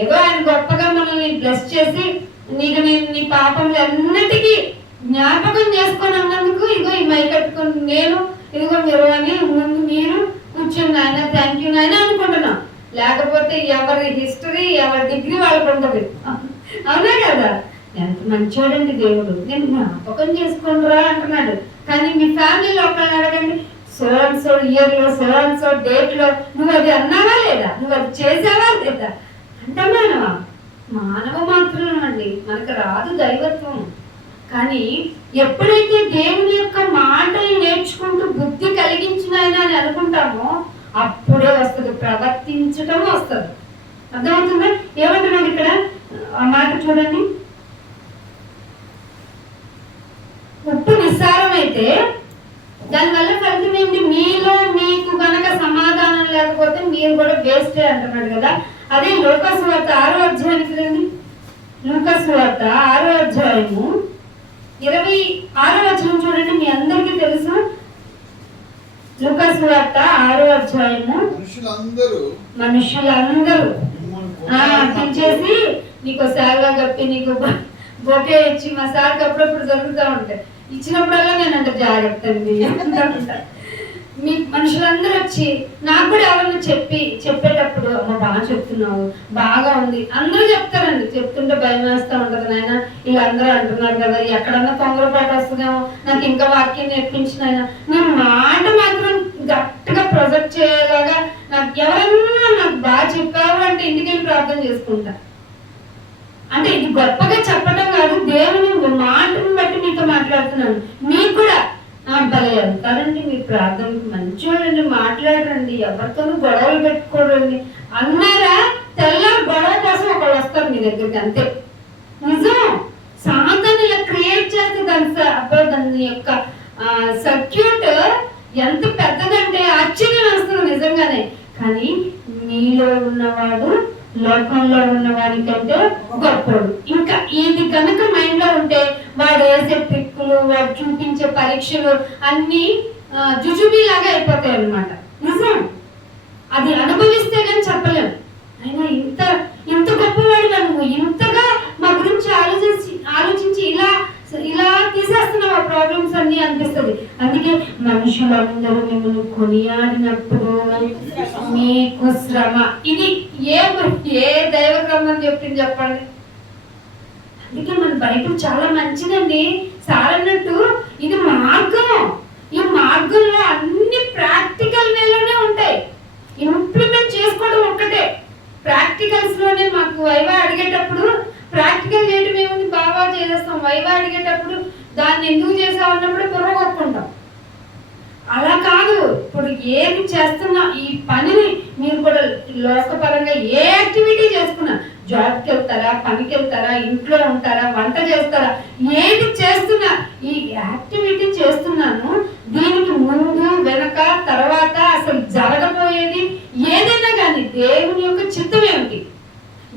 ఏదో ఆయన గొప్పగా మనల్ని బ్లెస్ చేసి నీకు నేను నీ పాపములన్నిటికీ జ్ఞాపకం చేసుకొని అన్నందుకు ఇగో ఈ మై కట్టుకుని నేను ఇదిగో మీరు అని ముందు మీరు కూర్చుని నాయన థ్యాంక్ యూ నాయన అనుకుంటున్నాం. లేకపోతే ఎవరి హిస్టరీ ఎవరి డిగ్రీ వాళ్ళకు ఉంటుంది. అవునా కదా? ఎంత మంచోడండి దేవుడు, నేను జ్ఞాపకం చేసుకుంటురా అంటున్నాడు. కానీ మీ ఫ్యామిలీలో ఒకళ్ళని అడగండి, సో అండ్ సో ఇయర్ లో సో అండ్ సో డేట్ లో నువ్వు అది అన్నావా లేదా, నువ్వు అది చేసావా లేదా అంటామా? మానవ మాత్రం అండి, మనకు రాదు దైవత్వం. కానీ ఎప్పుడైతే దేవుని యొక్క మాటలు నేర్చుకుంటూ బుద్ధి కలిగించినాయన అని అనుకుంటామో అప్పుడే వస్తుంది, ప్రవర్తించటం వస్తుంది. అర్థమవుతుందా? ఏమంటున్నాడు ఇక్కడ ఆ మాట చూడండి. ఉప్పు నిస్సారం అయితే దానివల్ల ఫలితం ఏంటి? మీలో మీకు గనక సమాధానం లేకపోతే మీరు కూడా వేస్టే అంటున్నాడు కదా. అదే లూకాసు వార్త 6వ అధ్యాయానికి రండి. లూకాసు వార్త 6వ అధ్యాయము 26వ వచనం చూడండి. మీ అందరికీ తెలుసు. లూకాసు వార్త 6వ అధ్యాయము మనుషులందరూ పిలిచేసి నీకు సేవగా కప్పి నీకు బొకే ఇచ్చి మా సార్కి అప్పుడప్పుడు జరుగుతూ ఉంటాయి. ఇచ్చినప్పుడల్లా నేను అంటే జాగ్రత్త అండి మీ మనుషులందరూ వచ్చి నాకు కూడా ఎవరన్నా చెప్పేటప్పుడు అమ్మ బాగా చెప్తున్నావు, బాగా ఉంది అందరూ చెప్తారండి. చెప్తుంటే భయం వేస్తూ ఉంటది. నాయన వీళ్ళందరూ అంటున్నారు కదా, ఎక్కడన్నా తొందరపాటు వస్తుందేమో, నాకు ఇంకా వాక్యం నేర్పించిన ఆయన నా మాట మాత్రం గట్టిగా ప్రొజెక్ట్ చేయలాగా నాకు ఎవరన్నా నాకు బాగా చెప్పావు అంటే ఇంటికి వెళ్ళి ప్రార్థన చేసుకుంటా. అంటే ఇది గొప్పగా చెప్పడం కాదు, దేవుని మాటను బట్టి మీతో మాట్లాడుతున్నాను. మీకు కూడా భలే అంటారండి, మీరు ప్రార్థనకు మంచోళ్ళండి, మాట్లాడరండి, ఎవరితోనూ గొడవలు పెట్టుకోరండి అన్నారా, తెల్లారి గొడవ కోసం ఒకళ్ళు వస్తారు మీ దగ్గరికి, అంతే. నిజం. సాతాను ఇలా క్రియేట్ చేస్తే దాని యొక్క సర్క్యూట్ ఎంత పెద్దదంటే ఆశ్చర్యం వస్తుంది నిజంగానే. కానీ మీలో ఉన్నవాడు లోకంలో ఉన్న వాడికంటే గొప్పడు. ఇంకా ఇది కనుక మైండ్ లో ఉంటే వాడు వేసే ట్రిక్కులు, వాడు చూపించే పరీక్షలు అన్ని జుజుబీలాగా అయిపోతాయి అన్నమాట. నిజం. అది అనుభవిస్తే కానీ చెప్పలేము. అయినా ఇంత గొప్పవాడు నువ్వు ఇంతగా మా గురించి ఆలోచించి ఇలా తీసేస్తున్నావు ఆ ప్రాబ్లమ్స్ అన్ని అనిపిస్తుంది. అందుకే మనుషులందరూ మిమ్మల్ని కొనియాడినప్పుడు మీకు శ్రమ. ఇది ఏ దైవ గ్రంథం చెప్పింది చెప్పండి? అందుకే మన బైబిల్ చాలా మంచిదండి. సారన్నట్టు ఇది మార్గం. ఈ మార్గంలో అన్ని ప్రాక్టికల్ వేలోనే ఉంటాయి. ఇంప్లిమెంట్ చేసుకోవడం ఒక్కటే. ప్రాక్టికల్స్ లోనే మాకు వైవా అడిగేటప్పుడు ప్రాక్టికల్ చేయడం ఏముంది, బాగా చేసేస్తాం. వైవా అడిగేటప్పుడు దాన్ని ఎందుకు చేసావు అన్నప్పుడు బుర్ర కొట్టుకుంటాం. అలా కాదు. ఇప్పుడు ఏది చేస్తున్నా ఈ పనిని మీరు కూడా లోకపరంగా ఏ యాక్టివిటీ చేసుకున్నా, జాబ్కి వెళ్తారా, పనికి వెళ్తారా, ఇంట్లో ఉంటారా, వంట చేస్తారా, ఏది చేస్తున్నా ఈ యాక్టివిటీ చేస్తున్నాను, దీనికి ముందు వెనక తర్వాత అసలు జరగబోయేది ఏదైనా కానీ దేవుని యొక్క చిత్తం ఏమిటి,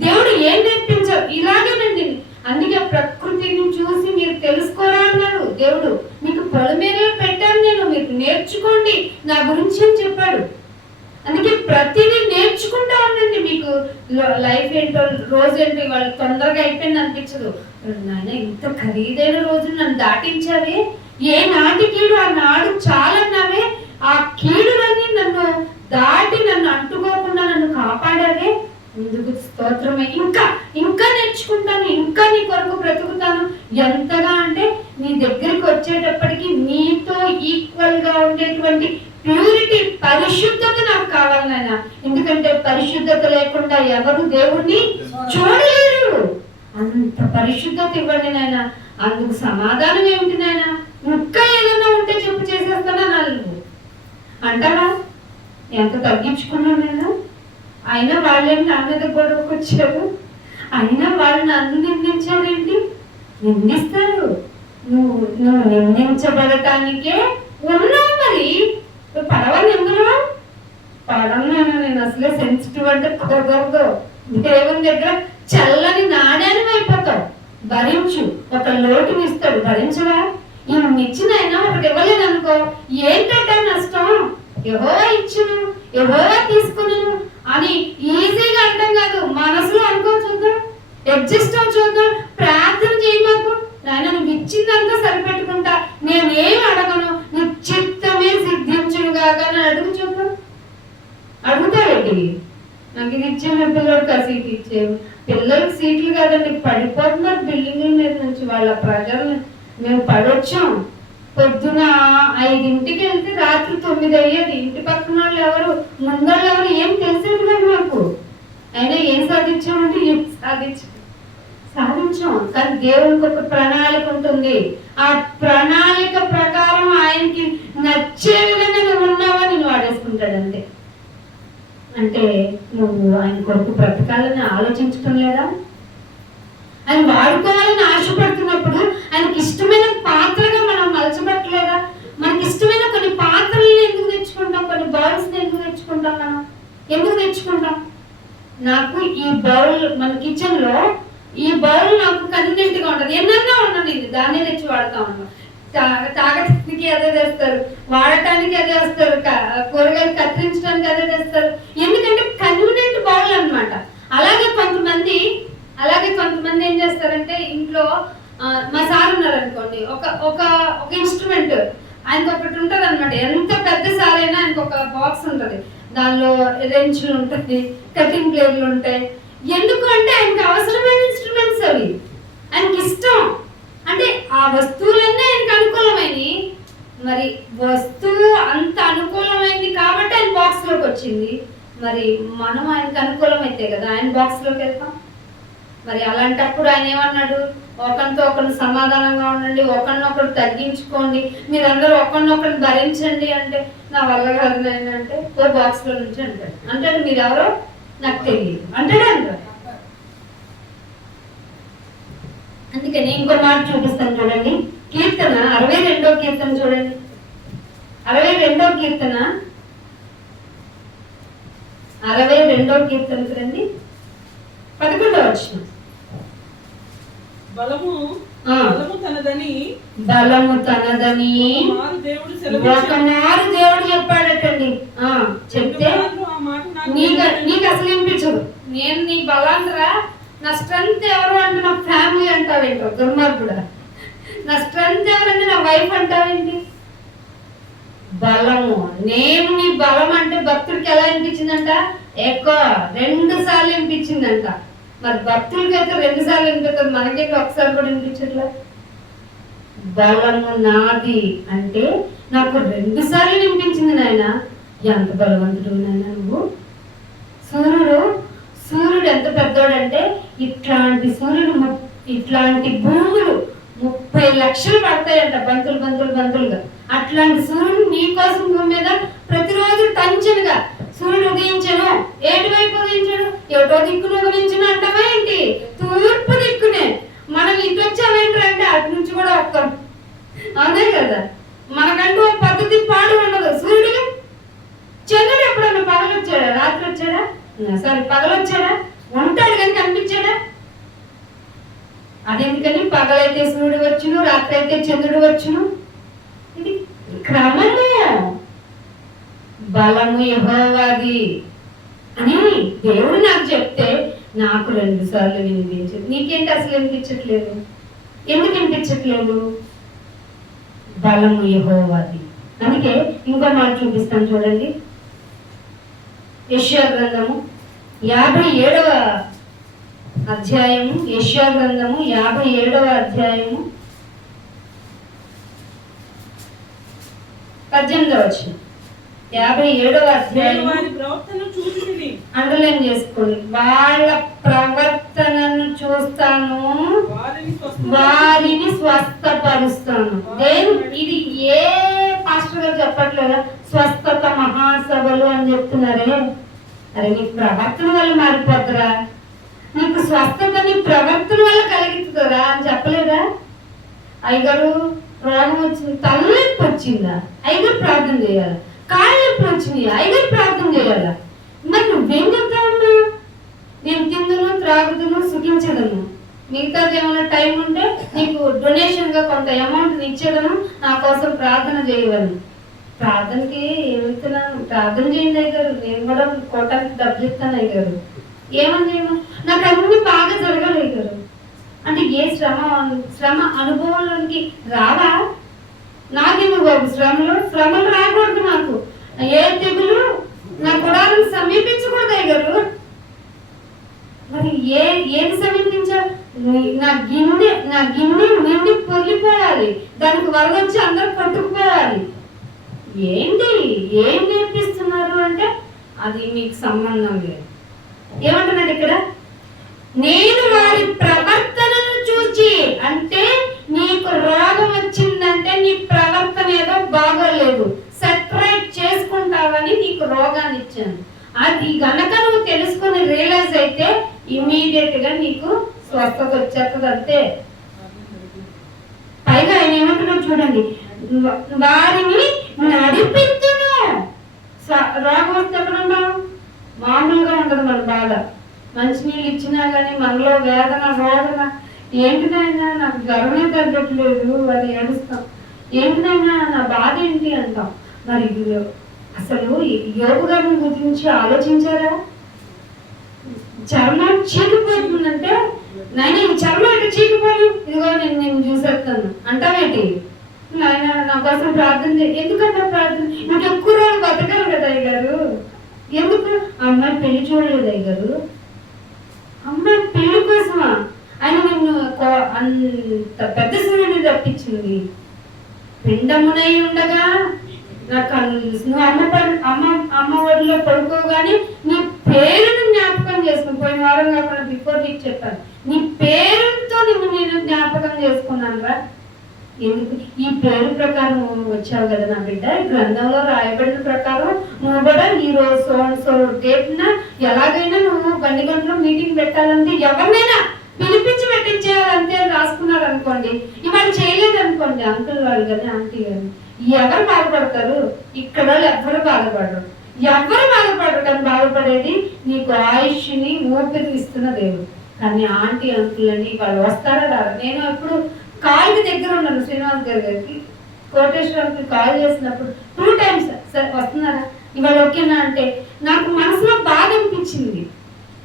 దేవుడు ఏం నేర్పించారు, ఇలాగేనండి. అందుకే ప్రకృతిని చూసి మీరు తెలుసుకోరా అన్నారు దేవుడు. మీకు పొలమేరలో పెట్టాను నేను, మీరు నేర్చుకోండి నా గురించి అని చెప్పాడు. అందుకే ప్రతిదీ నేర్చుకుంటా ఉండండి. మీకు లైఫ్ ఏంటో, రోజు ఏంటో ఇవాళ తొందరగా అయిపోయింది అనిపించదు. నాయన ఇంత ఖరీదైన రోజు నన్ను దాటించావే, ఏ నాటి కీడు ఆ నాడు చాలన్నావే, ఆ కీడులన్నీ నన్ను దాటి నన్ను అంటుకోకుండా నన్ను కాపాడావే, ముందుకు స్తోత్రమే. ఇంకా నేర్చుకుంటాను, ఇంకా నీ కొరకు బ్రతుకుతాను. ఎంతగా అంటే నీ దగ్గరికి వచ్చేటప్పటికి నీతో ఈక్వల్ గా ఉండేటువంటి ప్యూరిటీ, పరిశుద్ధత నాకు కావాలి నాయన. ఎందుకంటే పరిశుద్ధత లేకుండా ఎవరు దేవుణ్ణి చూడలేరు. అంత పరిశుద్ధత ఇవ్వండి నాయన. అందుకు సమాధానం ఏమిటి నాయన? ఇంకా ఏదైనా ఉంటే చెప్పు, చేసేస్తానా నలుగు అంటారా? ఎంత తగ్గించుకున్నాను నేను. అయినా వాళ్ళేమి నా మీద గొడవకు వచ్చారు. అయినా వాళ్ళు నన్ను నిందించారేంటి? నిందిస్తారు. నువ్వు నిందించబడటానికే ఉన్నావు. మరి పడవని ఎందులో పడను. నేను అసలే సెన్సిటివ్ అంటే కుదరదు. దేవుని దగ్గర చల్లని నాణ్యాన్ని అయిపోతావు. భరించు. ఒక లోటుని ఇస్తాడు, భరించవా? ఇచ్చిన అయినా ఒకటి ఇవ్వలేదు అనుకో, ఏంటంటే నష్టం? యెహోవా ఇచ్చును, యెహోవా తీసుకును అని ఈజీగా అంటాం కాదు, మనసులో అనుకో చూద్దాం, అడ్జస్ట్ అవు చూద్దాం. ప్రార్థన చేయమాకు. నాయన నువ్వు ఇచ్చిందంతా సరిపెట్టుకుంటా, నేనేం అడగను, నీ చిత్తమే సిద్ధించును కాక అని అడుగు చూద్దాం. అడుగుతావేంటి? నాకు ఇది ఇచ్చిన పిల్లడికి ఆ సీట్ ఇచ్చేవు. పిల్లలకి సీట్లు కాదండి, పడిపోతున్నారు బిల్డింగ్ల మీద నుంచి. వాళ్ళ ప్రజల్ని మేము పడొచ్చాం. పొద్దున 5ంటికి వెళ్తే రాత్రి 9 అయ్యేది. ఇంటి పక్కన వాళ్ళు ఎవరు, ముందళ్ళు ఎవరు ఏం తెలిసేది కాదు మాకు. అయినా ఏం సాధించామంటే ఏం సాధించాం. కానీ దేవునికి ఒక ప్రణాళిక ఉంటుంది. ఆ ప్రణాళిక ప్రకారం ఆయనకి నచ్చే విధంగా నువ్వు ఉన్నావా నేను వాడేసుకుంటాడంతే. అంటే నువ్వు ఆయన కొరకు బ్రతకాలని ఆలోచించటం లేదా? ఆయన వాడుకోవాలని ఆశపడుతున్నప్పుడు ఆయనకి ఇష్టమైన పాత్రగా మనం మలచబట్టలేదా? మనకి ఇష్టమైన కొన్ని పాత్రలను ఎందుకు తెచ్చుకుంటాం? కొన్ని బౌల్స్ని ఎందుకు తెచ్చుకుంటాం? మనం ఎందుకు తెచ్చుకుంటాం? నాకు ఈ బౌల్, మన కిచెన్ లో ఈ బౌల్ నాకు కన్వీనియంట్ గా ఉంటుంది. ఎన్నన్నా ఉండదు, ఇది దాన్నే తెచ్చి వాడతాం అన్నమాట. తాగటానికి అదే తెస్తారు, వాడటానికి అదే వస్తారు, కూరగాయలు కత్తిరించడానికి అదే తెస్తారు. ఎందుకంటే కన్వీనియంట్ బౌల్ అన్నమాట. అలాగే కొంతమంది ఏం చేస్తారంటే, ఇంట్లో మా సార్ ఉన్నారు అనుకోండి, ఒక ఇన్స్ట్రుమెంట్ ఆయనకు ఒకటి ఉంటుంది అనమాట. ఎంత పెద్ద సార్ అయినా ఆయనకు ఒక బాక్స్ ఉంటుంది, దానిలో రెంచులు ఉంటుంది, కటింగ్ ప్లేట్లు ఉంటాయి. ఎందుకు అంటే ఆయనకు అవసరమైన ఇన్స్ట్రుమెంట్స్ అవి, ఆయనకి ఇష్టం. అంటే ఆ వస్తువులన్నీ ఆయనకు అనుకూలమైనవి. మరి వస్తువు అంత అనుకూలమైంది కాబట్టి ఆయన బాక్స్ లోకి వచ్చింది. మరి మనం ఆయనకు అనుకూలమైతే కదా ఆయన బాక్స్ లోకి వెళ్తాం. మరి అలాంటప్పుడు ఆయన ఏమన్నాడు? ఒకరితో ఒకరిని సమాధానంగా ఉండండి, ఒకరినొకరు తగ్గించుకోండి, మీరందరూ ఒకరినొకరు భరించండి. అంటే నా వల్ల కాదు నాయన అంటే, ఓ బాక్స్ లో నుంచి అంటాడు. అంటే మీరెవరో నాకు తెలియదు అంటాడు అంటారు. అందుకని ఇంకో మాట చూపిస్తాను చూడండి. కీర్తన 62వ కీర్తన చూడండి. 62వ కీర్తన 62వ కీర్తనకు రండి. 11వ వచనం. బలము తనదని ఒకమారు దేవుడు చెప్పాడటండి. చెప్తే నీకు అసలు వినిపించదు. నేను నీ బలాంతరా, నా స్ట్రెంత్ ఎవరు అంటే నా ఫ్యామిలీ అంటావేంటో దుర్మార్గుడా. నా స్ట్రెంత్ ఎవరంటే నా వైఫ్ అంటావేంటి? బలము, నేను నీ బలం అంటే భక్తుడికి ఎలా అనిపించిందంట? ఎక్కువ 2 సార్లు వినిపించిందంట. మరి భక్తులకి అయితే 2 సార్లు వినిపిస్తుంది, మనకైతే ఒకసారి కూడా వినిపించట్లే. బలము నాది అంటే నాకు 2 సార్లు వినిపించింది నాయన. ఎంత బలవంతుడు నాయన నువ్వు. సూర్యుడు ఎంత పెద్దోడంటే, ఇట్లాంటి సూర్యుడు, ఇట్లాంటి భూములు 30 లక్షలు పడతాయంట, బంతులుగా. అట్లాంటి సూర్యుడు నీ కోసం భూమి మీద ప్రతిరోజు టంచనుగా సూర్యుడు ఉదయించను. ఏటువైపు ఉదయించాడు? ఏటో దిక్కును ఉదయించను అంటావా ఏంటి? తూర్పు దిక్కునే. మనం ఇటు వచ్చామేంటంటే అటు నుంచి కూడా వస్తాం, అవునే కదా. మనకంటూ ఒక పద్ధతి పాడు ఉండదు. సూర్యుడు, చంద్రుడు ఎప్పుడన్నా పగలొచ్చాడా? రాత్రి వచ్చాడా? సారీ, పగలొచ్చాడా? ఉంటాడు కానీ కనిపించాడా? అదెందుకని? పగలైతే సూర్యుడు వచ్చును, రాత్రి అయితే చంద్రుడు వచ్చును. ఇది క్రమము. బలము యెహోవాది అని దేవుడు నాకు చెప్తే నాకు 2 సార్లు వినిపించదు. నీకేంటి అసలు వినిపించట్లేదు? ఎందుకు వినిపించట్లేదు? బలము యెహోవాది. అందుకే ఇంకో మాట చూపిస్తాను చూడండి. యెషయా గ్రంథము 57వ అధ్యాయము. యెషయా గ్రంథము 57వ అధ్యాయము 18వ వచనం. 57వ అధ్యాయం వారి ప్రవర్తన చూసి అండర్లైన్ చేసుకోండి. వాళ్ళ ప్రవర్తనను చూస్తాను, వారిని స్వస్థపరుస్తాను. ఇది ఏ పాస్టర్ గారు చెప్పట్లేదా? స్వస్థత మహాసభలు అని చెప్తున్నారే. అరే నీ ప్రవర్తన వల్ల మారిపోతారా? నీకు స్వస్థత నీ ప్రవర్తన వల్ల కలుగుతుందా అని చెప్పలేదా? అయ్యగారు రోగం వచ్చింది, తలనొప్పి వచ్చిందా, అయ్యగారు ప్రార్థన చేయాలి. కాళ్ళు నొప్పి వచ్చినాయి, అయ్యగారు ప్రార్థన చేయాలా? మరి నువ్వేం చెప్తా ఉన్నావు? నేను తిందును, త్రాగుదును, సుఖించదను, మిగతాది ఏమైనా టైం ఉంటే నీకు డొనేషన్ గా కొంత అమౌంట్ ఇచ్చేదను, నా కోసం ప్రార్థన చేయగలను. ప్రార్థనకి వెళ్తున్నాను, ప్రార్థన చేయండి అయ్యగారు, నేను కూడా కోటానికి డబ్బులు ఇస్తాను అయ్యగారు. ఏమని చేయమని? నాకు అన్ని బాగా జరగాలి అయ్యగారు అంటే ఏ శ్రమ అనుభవంలోనికి రావా? నాకేమో బాబు శ్రమలు రాకూడదు, నాకు ఏ తెగులు నా గుడాలను సమీపించకూడదు అయ్యగారు. మరి ఏది సమీపించాలి? నా గిన్నె నిండి పొర్లిపోవాలి, దానికి వరదొచ్చి అందరూ కొట్టుకుపోవాలి. ఏంటి ఏం నేర్పిస్తున్నారు అంటే అది మీకు సంబంధం లేదు. ఏమంటున్నాడు ఇక్కడ? నేను వారి ప్రవర్తనను చూచి, అంటే నీకు రోగం వచ్చిందంటే నీ ప్రవర్తన ఏదో బాగోలేదు, సెపరేట్ చేసుకుంటావని నీకు రోగాన్ని ఇచ్చాను. అది గనక నువ్వు తెలుసుకుని రియలైజ్ అయితే ఇమీడియట్ గా నీకు స్వస్థత వచ్చేస్తుంది అంతే. పైగా ఆయన ఏమంటున్నాడు చూడండి, వారిని నడిపించును. రోగం వస్తే ఎక్కడున్నావు? మామూలుగా ఉండదు మన బాధ. మంచినీళ్ళు ఇచ్చినా కానీ మనలో వేదన రోదన, ఏంటినైనా నాకు జ్వరమే తగ్గట్లేదు అది ఏడుస్తాం, ఏంటినైనా నా బాధ ఏంటి అంటాం. మరి అసలు యోగు గారిని గురించి ఆలోచించారా? చర్మం చీకిపోతుందంటే నాయన ఈ చర్మం ఎటు చీకిపోయి, ఇదిగో నేను చూసేస్తాను అంటావేంటి? నాయన నా కోసం ప్రార్థన చేయి. ఎందుకంటే ప్రార్థన నాకు ఎక్కువ రోజులు బతకాలి కదా అయ్యగారు. ఎందుకు? అమ్మాయి పెళ్లి చూడలేదు అయ్యగారు. అమ్మాయి పెళ్లి కోసమా? ఆయన నిన్ను అంత పెద్ద సూర్యుని తప్పించింది. పిండమునై ఉండగా నా కన్ను చూసి నువ్వు అమ్మ ఒడిలో పడుకోగానే నీ పేరుని జ్ఞాపకం చేసుకుని, పోయిన వారం కాకుండా బిఫోర్ నీకు చెప్పాను, నీ పేరుతో నేను జ్ఞాపకం చేసుకున్నాను రా. ఎందుకు? ఈ పేరు ప్రకారం వచ్చావు కదా నా బిడ్డ, గ్రంథంలో రాయబడిన ప్రకారం నువ్వు కూడా ఈ రోజు సో డేట్న ఎలాగైనా నువ్వు గంటలో మీటింగ్ పెట్టాలంటే ఎవరినైనా పిలిపించి పెట్టించేయాలంతే రాసుకున్నారు అనుకోండి. ఇవాళ చేయలేదు అనుకోండి, అంకుల్ వాళ్ళు కానీ ఆంటీ కానీ ఎవరు బాధపడతారు? ఇక్కడ వాళ్ళు ఎవరు బాధపడరు, కానీ బాధపడేది నీకు ఆయుష్ని ఊపిరి ఇస్తున్న దేవుడు. కానీ ఆంటీ అంకుల్ అని వాళ్ళు వస్తారా రారు? నేను ఎప్పుడు కాల్కి దగ్గర ఉన్నాను శ్రీనివాస్ గారికి, కోటేశ్వరంకి కాల్ చేసినప్పుడు 2 times సార్ వస్తున్నారా ఇవాళ ఓకేనా అంటే నాకు మనసులో బాధ అనిపించింది.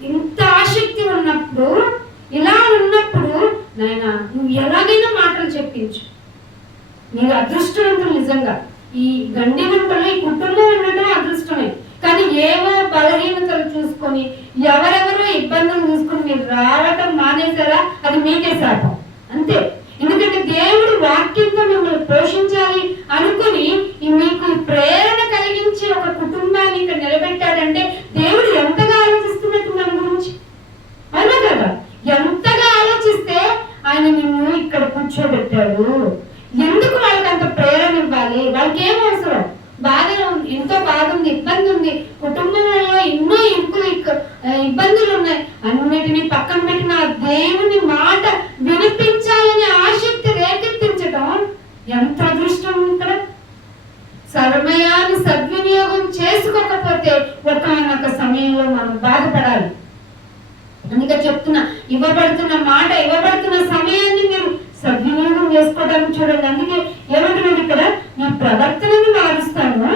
ఇంత ఆసక్తి ఉన్నప్పుడు, ఇలా ఉన్నప్పుడు నాయన నువ్వు ఎలాగైనా మాటలు చెప్పించు. మీరు అదృష్టవంతులు నిజంగా. ఈ గండి గుంటలో ఈ కుటుంబం ఉండటం అదృష్టమే. కానీ ఏవో బలహీనతలు చూసుకొని ఎవరెవరో ఇబ్బందులు చూసుకొని మీరు రావటం మానేశారా, అది మీకే శాపం అంతే. ఎందుకంటే దేవుడు వాక్యంతో మిమ్మల్ని పోషించాలి అనుకుని మీకు ప్రేరణ కలిగించి ఒక కుటుంబాన్ని ఇక్కడ నిలబెట్టాడంటే దేవుడు ఎంతగా ఆలోచిస్తున్నట్టు మన గురించి, అవునా కదా? ఎంతగా ఆలోచిస్తే ఆయన నిన్ను ఇక్కడ కూర్చోబెట్టాడు. ఎందుకు వాళ్ళకి అంత ప్రేరణ ఇవ్వాలి? వాళ్ళకి ఏం అవసరం? బాధ ఎంతో బాధ ఉంది, ఇబ్బంది ఉంది, కుటుంబంలో ఎన్నో ఇబ్బందులు ఉన్నాయి. అన్నిటినీ పక్కన పెట్టిన దేవుని మాట వినిపించాలని ఆసక్తి రేకెత్తించటం ఎంత అదృష్టం. ఇక్కడ సమయాన్ని సద్వినియోగం చేసుకోకపోతే ఒకనొక సమయంలో మనం బాధపడాలి. అందుకే చెప్తున్నా, ఇవ్వబడుతున్న సమయాన్ని మీరు సద్వినియోగం చేసుకోవడానికి చూడండి. అందుకే ఏమంటున్నాడు ఇక్కడ, నీ ప్రవర్తనని మారుస్తాను,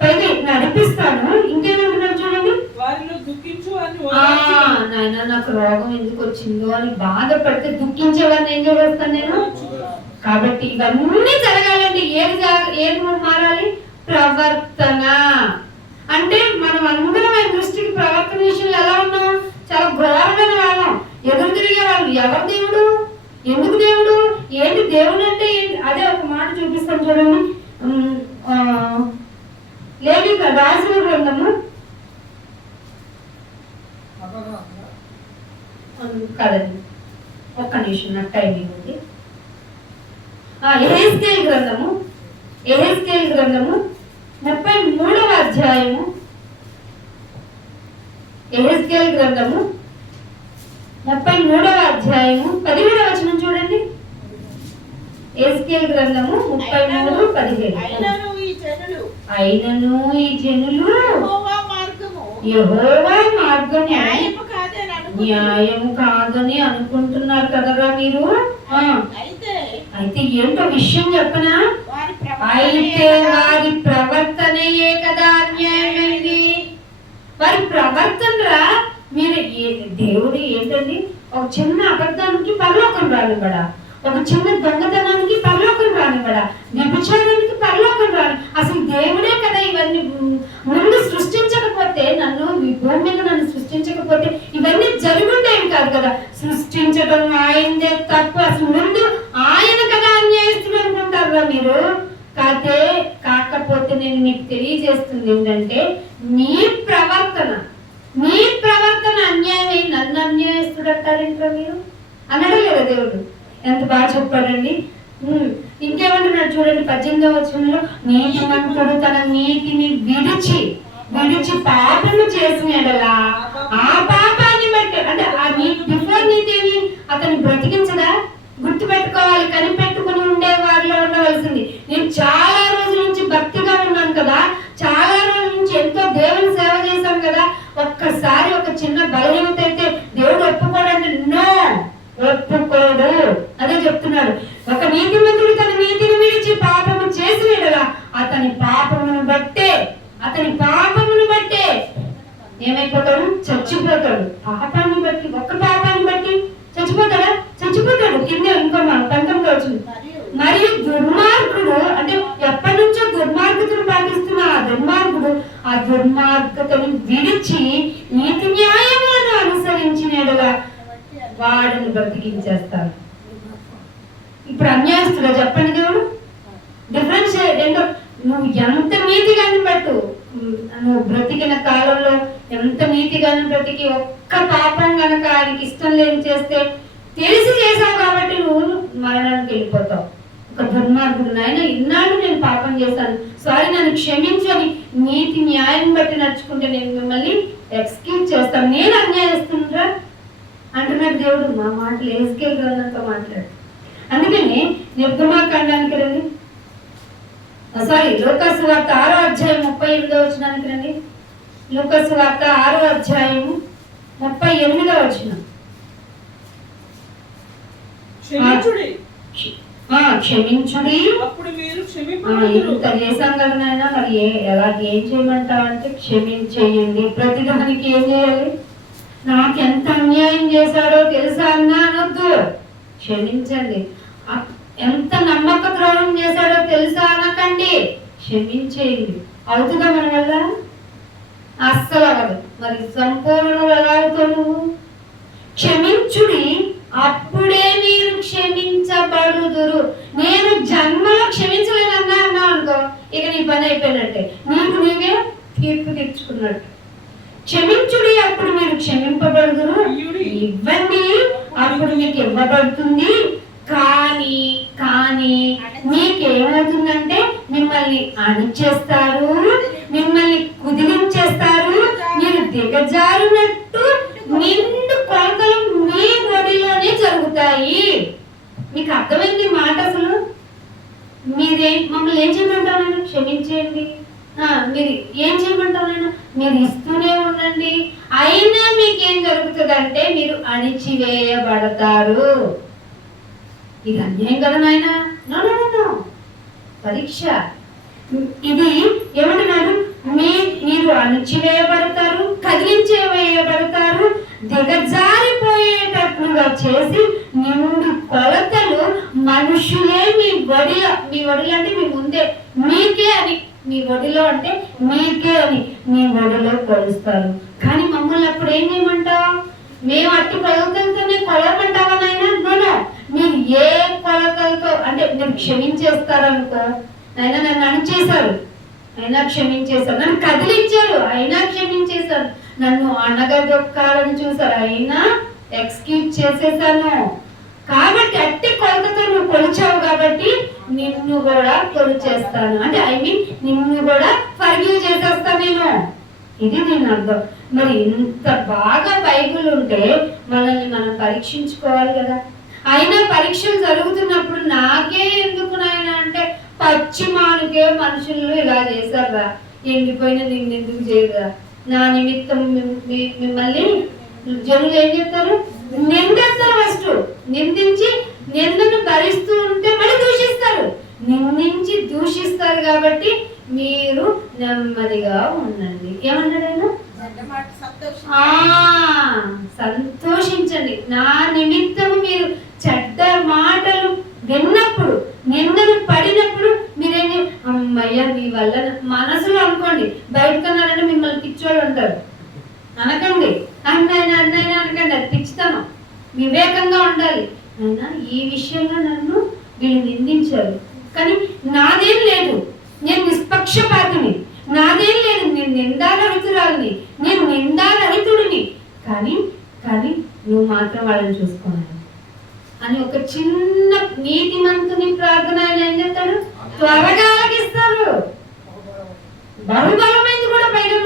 పైగా నడిపిస్తాను. ఇంకేమంటున్నాడు చూడండి, నాయన నాకు రోగం ఎందుకు వచ్చిందో అని బాధపడితే దుఃఖించేవారిని ఏం చేస్తాను నేను. కాబట్టి ఇవన్నీ జరగాలంటే ఏది మారాలి? ప్రవర్తన. అంటే మనం అందరం ఆయన దృష్టికి ప్రవర్తన విషయంలో ఎలా ఉన్నాం? చాలా ఘోరమైన వాళ్ళం, ఎదురు తిరిగే వాళ్ళు. ఎవరు దేవుడు? ఎందుకు దేవుడు? ఏంటి దేవుడు అంటే ఏంటి? అదే ఒక మాట చూపిస్తాను చూడండి. లేవిక రాజుల గ్రంథము కదండి, ఒక్క నిమిషం నాకు టైం ఇవ్వండి. యెహెజ్కేలు గ్రంథము 33వ అధ్యాయము. యెహెజ్కేలు గ్రంథము 33వ అధ్యాయము 17వ వచనం చూడండి. యెహెజ్కేలు గ్రంథము 33:17. అయినను ఈ జనులు యెహోవా మార్గము న్యాయము కాదని అనుకుంటున్నారు కదరా మీరు. అయితే ఏంటో విషయం చెప్పనా? అయితే వారి ప్రవర్తనయే కదా అన్యాయమైంది. వారి ప్రవర్తనరా మీరు దేవుడు ఏంటండి, ఒక చిన్న అబద్ధానికి పరలోకం రానివ్వడా, ఒక చిన్న దొంగతనానికి పరలోకం రానివ్వడా, వ్యభిచారానికి పరలోకం రాని. అసలు దేవుడే కదా ఇవన్నీ ముందు సృష్టించకపోతే, నన్ను ఈ భూమి మీద నన్ను సృష్టించకపోతే ఇవన్నీ జరుగుండేవి కాదు కదా. సృష్టించడం ఆయనదే తప్పు. అసలు ముందు ఆయన కదా అన్యాయస్తులు అనుకుంటారా మీరు? కాకపోతే నేను మీకు తెలియజేస్తుంది ఏంటంటే, మీ ప్రవర్తన అన్యాయమై నన్ను అన్యాయస్తుడు అంటారేంటో మీరు అనడం లేదా? దేవుడు ఎంత బాగా చెప్పాడండి. ఇంకేమంటున్నాడు చూడండి 18వ వచనంలో, నీతిమంతుడు తన నీతిని విడిచి పాపము చేసిన ఎడలా ఆ పాపాన్ని బట్టి, అంటే ఆ బిఫోర్ నీతిని అతను బ్రతికించదా? గుర్తుపెట్టుకోవాలి, కనిపెట్టుకుని ఉండే వారిలో ఉండవలసింది. నేను చాలా రోజుల నుంచి భక్తిగా ఉన్నాను కదా, చాలా రోజుల నుంచి ఎంతో దేవుని సేవ చేశాను కదా, ఒక్కసారి ఒక చిన్న బలహీనత అయితే దేవుడు ఒప్పుకోడంటే ఒప్పుకోడు. అదే చెప్తున్నాడు. ఒక నీతిమంతుడు తన నీతిని విడిచి పాపము చేసిన ఎడలా అతని పాపమును బట్టే ఏమైపోతాడు? చచ్చిపోతాడు. పాపాన్ని బట్టి, ఒక్క పాపాన్ని బట్టి చచ్చిపోతాడా? చచ్చిపోతాడు. కింద ఇంకో 19 వచ్చింది. మరియు దుర్మార్గుడు, అంటే ఎప్పటి నుంచో దుర్మార్గతను పాటిస్తున్న ఆ దుర్మార్గతను విడిచి నీతి న్యాయములను అనుసరించిన ఎడలా వాడిని బ్రతికించేస్తారు. ఇప్పుడు అన్యాయస్తుడా చెప్పండి దేవుడు? డిఫరెన్స్ ఏంటో, నువ్వు ఎంత నీతిగాని బట్టు, నువ్వు బ్రతికిన కాలంలో ఎంత నీతిగాని బ్రతికి ఒక్క పాపం కనుక ఆయనకి ఇష్టం లేని చేస్తే తెలిసి చేశావు కాబట్టి నువ్వు మరణానికి వెళ్ళిపోతావు. ఒక దుర్మార్గుడు, నాయన ఇన్నాళ్ళు నేను పాపం చేశాను, సారీ నన్ను క్షమించని నీతి న్యాయం బట్టి నడుచుకుంటే నేను మిమ్మల్ని ఎక్స్క్యూజ్ చేస్తాను, నేను అన్యాయస్తున్నా అంటున్నాడు దేవుడు. మా మాటలు యెహెజ్కేలు గ్రంథంతో మాట్లాడు. అందుకని నిర్గమాకాండానికి రండి, లూకాసు వార్త 6వ అధ్యాయం 38వ వచనానికి రండి. లూకాసు వార్త 6వ అధ్యాయము 38వ వచనం. క్షమించుడి ఇంత చేశాం కదా నాయన, మరి ఏం చేయమంటావు అంటే క్షమించేయండి. ప్రతిదానికి ఏం చేయాలి? నాకెంత అన్యాయం చేశాడో తెలుసా అన్నా అనొద్దు, క్షమించండి. ఎంత నమ్మక ద్రోహం చేశాడో తెలుసా అనకండి, క్షమించేయండి. అవుతుందా మన వల్ల? అస్సలు అవ్వదు. మరి సంపూర్ణ ఎలాగో నువ్వు క్షమించుడి, అప్పుడే మీరు క్షమించబడుదురు. నేను జన్మలో క్షమించలేనన్నా అనుకో, ఇక నీ పని అయిపోయినట్టే, నీకు నీవే తీర్పు తెచ్చుకున్నట్టు. క్షమించుడి, అప్పుడు మీరు క్షమింపబడుదురు. ఇవ్వండి, అప్పుడు మీకు ఇవ్వబడుతుంది. కానీ మీకేమవుతుందంటే మిమ్మల్ని అణిచేస్తారు, మిమ్మల్ని కుదిలించేస్తారు, మీరు దిగజారునట్టు నిండు కొలతలు మీ ఒడిలోనే జరుగుతాయి. మీకు అర్థమైంది మాట? అసలు మమ్మల్ని ఏం చేయమంటారు? క్షమించేయండి. మీరు ఏం చేయమంటారు? మీరు ఇస్తూనే ఉండండి. అయినా మీకేం జరుగుతుంది అంటే మీరు అణిచివేయబడతారు. ఇది అన్యాయం కదా నాయన. నో పరీక్ష. ఇది ఏమంటున్నారు? మీరు అణిచివేయబడతారు, కదిలించేవేయబడతారు, దిగజారిపోయేటట్లుగా చేసి నిండు కొలతలు మనుషులే మీ ఒడిలో అంటే మీ ముందే, మీకే అని, మీ ఒడిలో అంటే మీకే అని మీ ఒడిలో కొలుస్తారు. కానీ మమ్మల్ని అప్పుడు ఏం చేయమంటావు? మేము అట్టి కొలతలతోనే కొలవమంటావా నాయన? నో, మీరు ఏ కొలతలతో అంటే మీరు క్షమించేస్తారనుకో, నాయన నన్ను అణిచేశారు, అయినా క్షమించేశారు. నన్ను కదిలించారు, అయినా క్షమించేశారు. నన్ను అణగదొక్కాలని చూశారు, అయినా ఎక్స్క్యూజ్ చేసేసాను. కాబట్టి అట్టి కొలతతో నువ్వు కొలిచావు కాబట్టి నిన్ను కూడా కొలిచేస్తాను, అంటే నిన్ను కూడా ఫర్గివ్ చేసేస్తాను నేను. ఇది దీని అర్థం. మరి ఇంత బాగా బైబిల్ ఉంటే మనల్ని మనం పరీక్షించుకోవాలి కదా. అయినా పరీక్షలు జరుగుతున్నప్పుడు నాకే ఎందుకు నాయన అంటే పశ్చిమానికే మనుషులు ఇలా చేశారా, ఎండిపోయిన నిన్ను ఎందుకు చేయరా, నా నిమిత్తం మిమ్మల్ని జనులు ఏం చెప్తారు, నిందేస్తారు. ఫస్ట్ నిందించి నిందను భరిస్తూ ఉంటే మళ్ళీ దూషిస్తారు, నిందించి దూషిస్తారు. కాబట్టి మీరు నెమ్మదిగా ఉండండి. ఏమన్నాడు? సంతోషించండి. నా నిమిత్తము మీరు చెడ్డ మాటలు విన్నప్పుడు, నిందను పడినప్పుడు మీరేం అమ్మయ్య మీ వల్ల మనసులో అనుకోండి. బయటకన్నారంటే మిమ్మల్ని పిచ్చోడు అంటారు, అనకండి. అన్నైనా అనకండి, అది పిచ్చితనం. వివేకంగా ఉండాలి. అయినా ఈ విషయంలో నన్ను వీళ్ళు నిందించారు, కానీ నాదేం లేదు, నేను నిష్పక్షపాతిని, నాదేం లేదు, నేను నిందారహితురాలిని, నేను నిందారహితుడిని, కానీ కానీ నువ్వు మాత్రం వాళ్ళని చూసుకోవాలి అని ఒక చిన్న నీతిమంతుని ప్రార్థన ఆయన ఏం చేస్తాడు, త్వరగా ఆలకిస్తారు. బహుబలమైంది కూడా పైగా.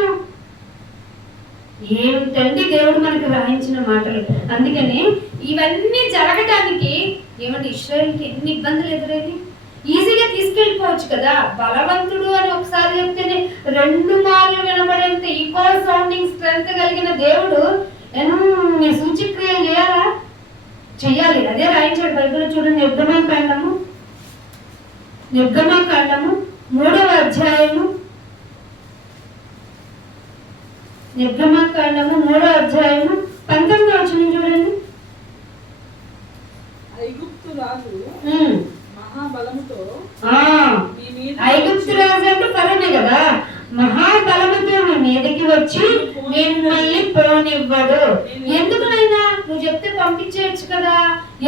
ఏమిటండి దేవుడు మనకు రాయించిన మాటలు. అందుకని ఇవన్నీ జరగటానికి ఏమంటే ఇశ్రాయేలుకి ఎన్ని ఇబ్బందులు ఎదురైంది. ఈజీగా తీసుకెళ్ళిపోవచ్చు కదా. బలవంతుడు అని ఒకసారి చెప్తేనే 2 మార్లు వినబడేంత ఈక్వల్ సౌండింగ్ స్ట్రెంత్ కలిగిన దేవుడు ఎన్ని సూచక్రియలు చేయాలా, చెయ్యాలి. అదే రాయించాడు బైబిల్. చూడండి, నిర్గమకాండము 3వ అధ్యాయము, నిర్గమకాండము 3వ అధ్యాయము 19వ వచనం చూడండి. ఐగుప్తు రాజు మహాబలముతో, ఐగుప్తు రాజు అంటే ఫరోనే కదా, మహాబలముతో మీ మీదకి వచ్చి మిమ్మల్ని పోనివ్వడు. ఎందుకునైనా నువ్వు చెప్తే పంపించేయచ్చు కదా.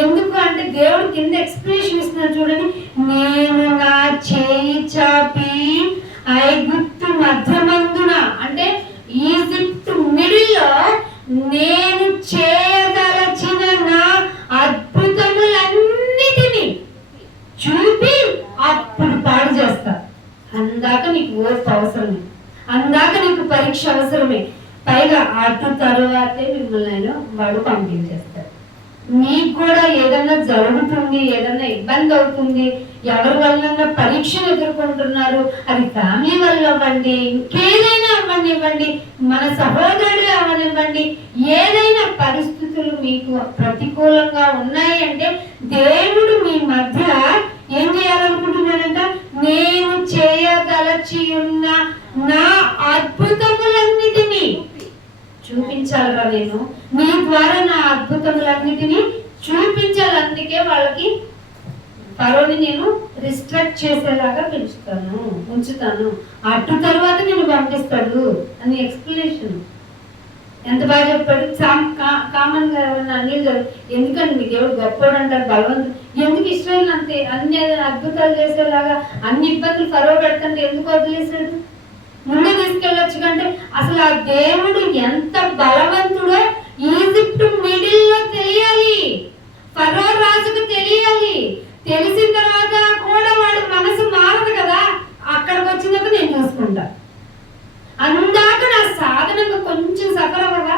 ఎందుకు అంటే దేవుడు కింద ఎక్స్ప్లెనేషన్ ఇస్తున్నాడు చూడండి. నేను నా చేయి చాపి ఐగుప్తు మధ్యమందున, అంటే ఈజిప్ట్ మిడిల్లో నేను చేయదలచిన నా అద్భుతములన్నిటినీ చూపి అప్పుడు పాడు చేస్తా. అందాక నీకు ఓర్పు అవసరమే, అందాక నీకు పరీక్ష అవసరమే. పైగా అటు తరువాతే మిమ్మల్ని వాడు పంపించేస్తాడు. మీకు కూడా ఏదన్నా జరుగుతుంది, ఏదన్నా ఇబ్బంది అవుతుంది, ఎవరి వల్ల పరీక్షలు ఎదుర్కొంటున్నారు, అది ఫ్యామిలీ వల్ల అవ్వండి, ఇంకేదైనా అవ్వనివ్వండి, మన సహోదరుడు అవనివ్వండి, ఏదైనా పరిస్థితులు మీకు ప్రతికూలంగా ఉన్నాయి అంటే దేవుడు మీ మధ్య ఏం చేయాలనుకుంటున్నాడంట, నేను చేయదలచి ఉన్న నా అద్భుతములన్నిటినీ చూపించాలరా, నేను నీ ద్వారా నా అద్భుతములన్నిటినీ చూపించాలి. అందుకే వాళ్ళకి ఫరోని నేను రిస్ట్రిక్ట్ చేసేలాగా పెంచుతాను, ఉంచుతాను, అటు తర్వాత నేను పంపిస్తాడు అని ఎక్స్ప్లెనేషన్. ఎంత బాగా చెప్పాడు. కామన్ గా ఎవరైనా అనిల్ ఎందుకండి మీ దేవుడు గొప్పడు అంటారు, బలవంతుడు, ఎందుకు ఇశ్రాయేలు అంతే అన్ని అద్భుతాలు చేసేలాగా అన్ని ఇబ్బందులు ఫరో పెడతంటే ఎందుకు వదిలేశాడు? ముందు తీసుకెళ్ళొచ్చు. కంటే అసలు ఆ దేవుడు ఎంత బలవంతుడో ఈజిప్ట్ మిడిల్ లో తెలియాలి, ఫరో రాజుకు తెలియాలి. తెలిసిన తర్వాత కూడా వాడు మనసు మారదు కదా. అక్కడికి వచ్చినాక నేను చూసుకుంటా, అందాక నా సాధనంగా కొంచెం సఫర్ అవ్వగా,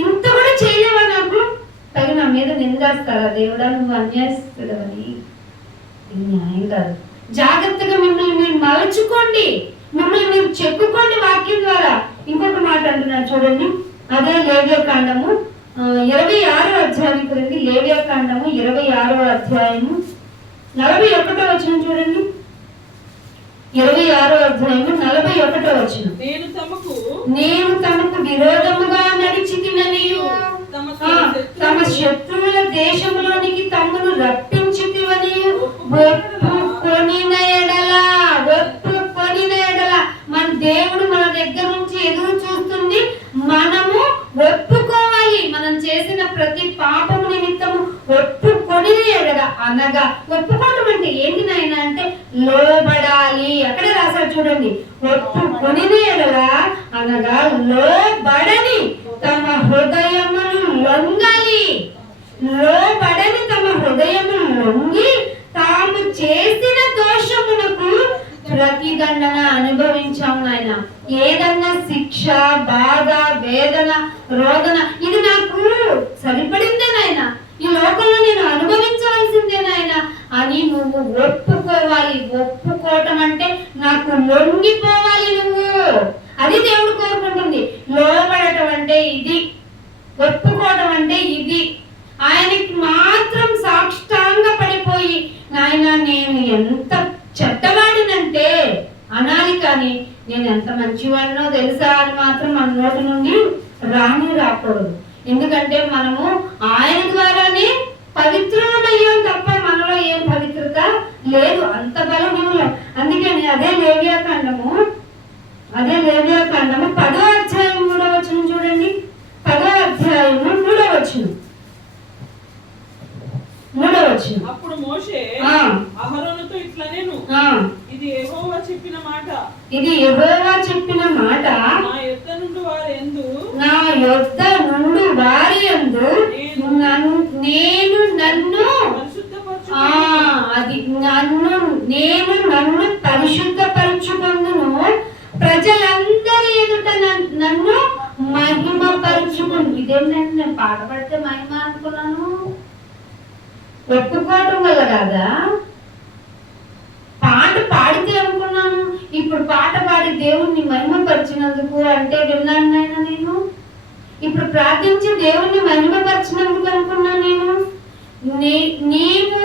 ఇంత కూడా చేయలేవా నాకు, తగిన నా మీద నిందేస్తారా దేవుడా నువ్వు అన్యాయస్తుడవని. ఇది న్యాయం కాదు. జాగ్రత్తగా మిమ్మల్ని మీరు మలచుకోండి, మిమ్మల్ని మీరు చెప్పుకోండి వాక్యం ద్వారా. ఇంకొక మాట అంటున్నాను చూడండి, అదే లేవ్యకాండము 26వ అధ్యాయానికి రండి. లేవ్యకాండము 26వ అధ్యాయము 41వ వచనం చూడండి. 26వ అధ్యాయము 41వ వచనం. నేను తమకు విరోధముగా నడిచితిననియు తమ శత్రువుల దేశంలోనికి తమను రప్పించితివనియు ఒప్పుకొనిన ఎడల మన దేవుడు మన దగ్గర నుంచి ఎదురు చూస్తుంది. మనము ఒప్పుకోవాలి. మనం చేసిన ప్రతి పాపము నిమిత్తము ఒప్పుకొని అనగా ఒప్పుకోవడం అంటే ఏంటి నాయన అంటే లోబడాలి. అక్కడే రాశారు చూడండి. లోబడని తమ హృదయమును లొంగాలి. లోబడని తమ హృదయమును లొంగి తాము చేసిన దోషమునకు ప్రతిదండన అనుభవించాం నాయన. ఏదన్నా శిక్ష, బాధ, వేదన, రోదన ఇది నాకు సరిపడిందే నాయన, ఈ లోకంలో నేను అనుభవించవలసిందే నాయన అని నువ్వు ఒప్పుకోవాలి. ఒప్పుకోవటం అంటే నాకు లొంగిపోవాలి నువ్వు. అది దేవుడు కోరుకుంటుంది. లోబడటం అంటే ఇది, ఒప్పుకోవడం అంటే ఇది. ఆయనకి మాత్రం సాష్టాంగ పడిపోయి నాయన నేను ఎంత చెడ్డవాడినంటే అనాలి, కానీ నేను ఎంత మంచివాడినో తెలుసా అని మాత్రం మన నోటి నుండి రాకూడదు. ఎందుకంటే మనము ఆయన ద్వారానే పవిత్రులమయ్యాం తప్ప మనలో ఏం పవిత్రత లేదు, అంత బలహీనం. అందుకని అదే లేవ్యాకాండము 10వ అధ్యాయం 3వ వచనం చూడండి. 10వ అధ్యాయము 3వ వచనం. అప్పుడు మోషే అహరోనుతో ఇట్లా నేను ఇది యెహోవా చెప్పిన మాట, ఇది యెహోవా చెప్పిన మాట, నా యొద్ద నుండి వారి యందు నేను నన్ను పరిశుద్ధపరచుకొందును, ప్రజలందరి ఎదుట నన్ను మహిమపరచుకుంటు. ఇదేంటంటే నేను పాట పడితే మహిమ అనుకున్నాను, ఒప్పుకోవటం వల్ల కాదా? పాట పాడితే అనుకున్నాను, ఇప్పుడు పాట పాడి దేవుణ్ణి మహిమపరిచినందుకు అంటే విన్నాను నాయన నేను. ఇప్పుడు ప్రార్థించి దేవుణ్ణి మహిమపరిచినందుకు అనుకున్నా నేను. నీవు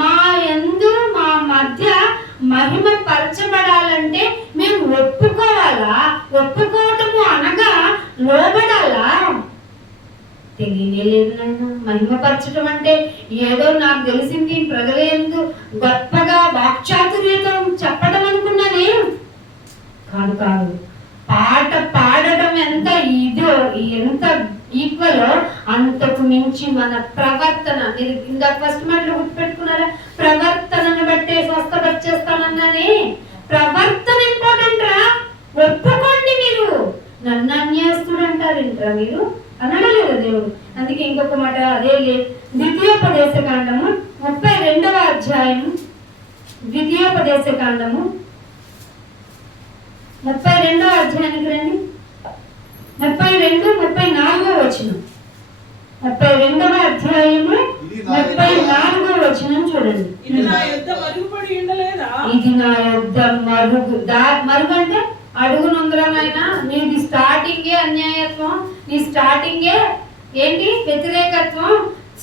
మా యందు మా మధ్య మహిమ పరచబడాలంటే మేము ఒప్పుకోవాలా? ఒప్పుకోవటము అనగా లోబడాలా? తెలియనే లేదు నన్ను. మహిమపరచడం అంటే ఏదో నాకు తెలిసింది ప్రజల యందు గొప్పగా వాక్చాతుర్యతో చెప్పడం అనుకున్నానే. కాదు. పాట పాడటం ఎంత ఎంత ఈక్వలో అంతకు మించి మన ప్రవర్తన. మీరు ఇందాక ఫస్ట్ మాటలు గుర్తుపెట్టుకున్నారా? ప్రవర్తనను బట్టే స్వస్థపరిచేస్తానన్నానే. ప్రవర్తన ఇంపార్టెంట్ రా. ఒప్పుకోండి. మీరు నన్ను అన్యాస్తుడు అంటారేంట్రా మీరు అనడలేదు దేవుడు. అందుకే ఇంకొక మాట అదే ద్వితీయోపదేశకాండము 32వ అధ్యాయము, ద్వితీయోపదేశకాండము 32వ అధ్యాయానికి రండి. 34వ వచనం. 32వ అధ్యాయము 34వ వచనం చూడండి. ఇది నా యొద్ద మరుగుపడి ఉండలేదా? ఇది నా యొద్ద మరుగు అంటే అడుగునుందరనైనా నీది స్టార్టింగే అన్యాయత్వం, నీ స్టార్టింగే ఏంటి వ్యతిరేకత్వం,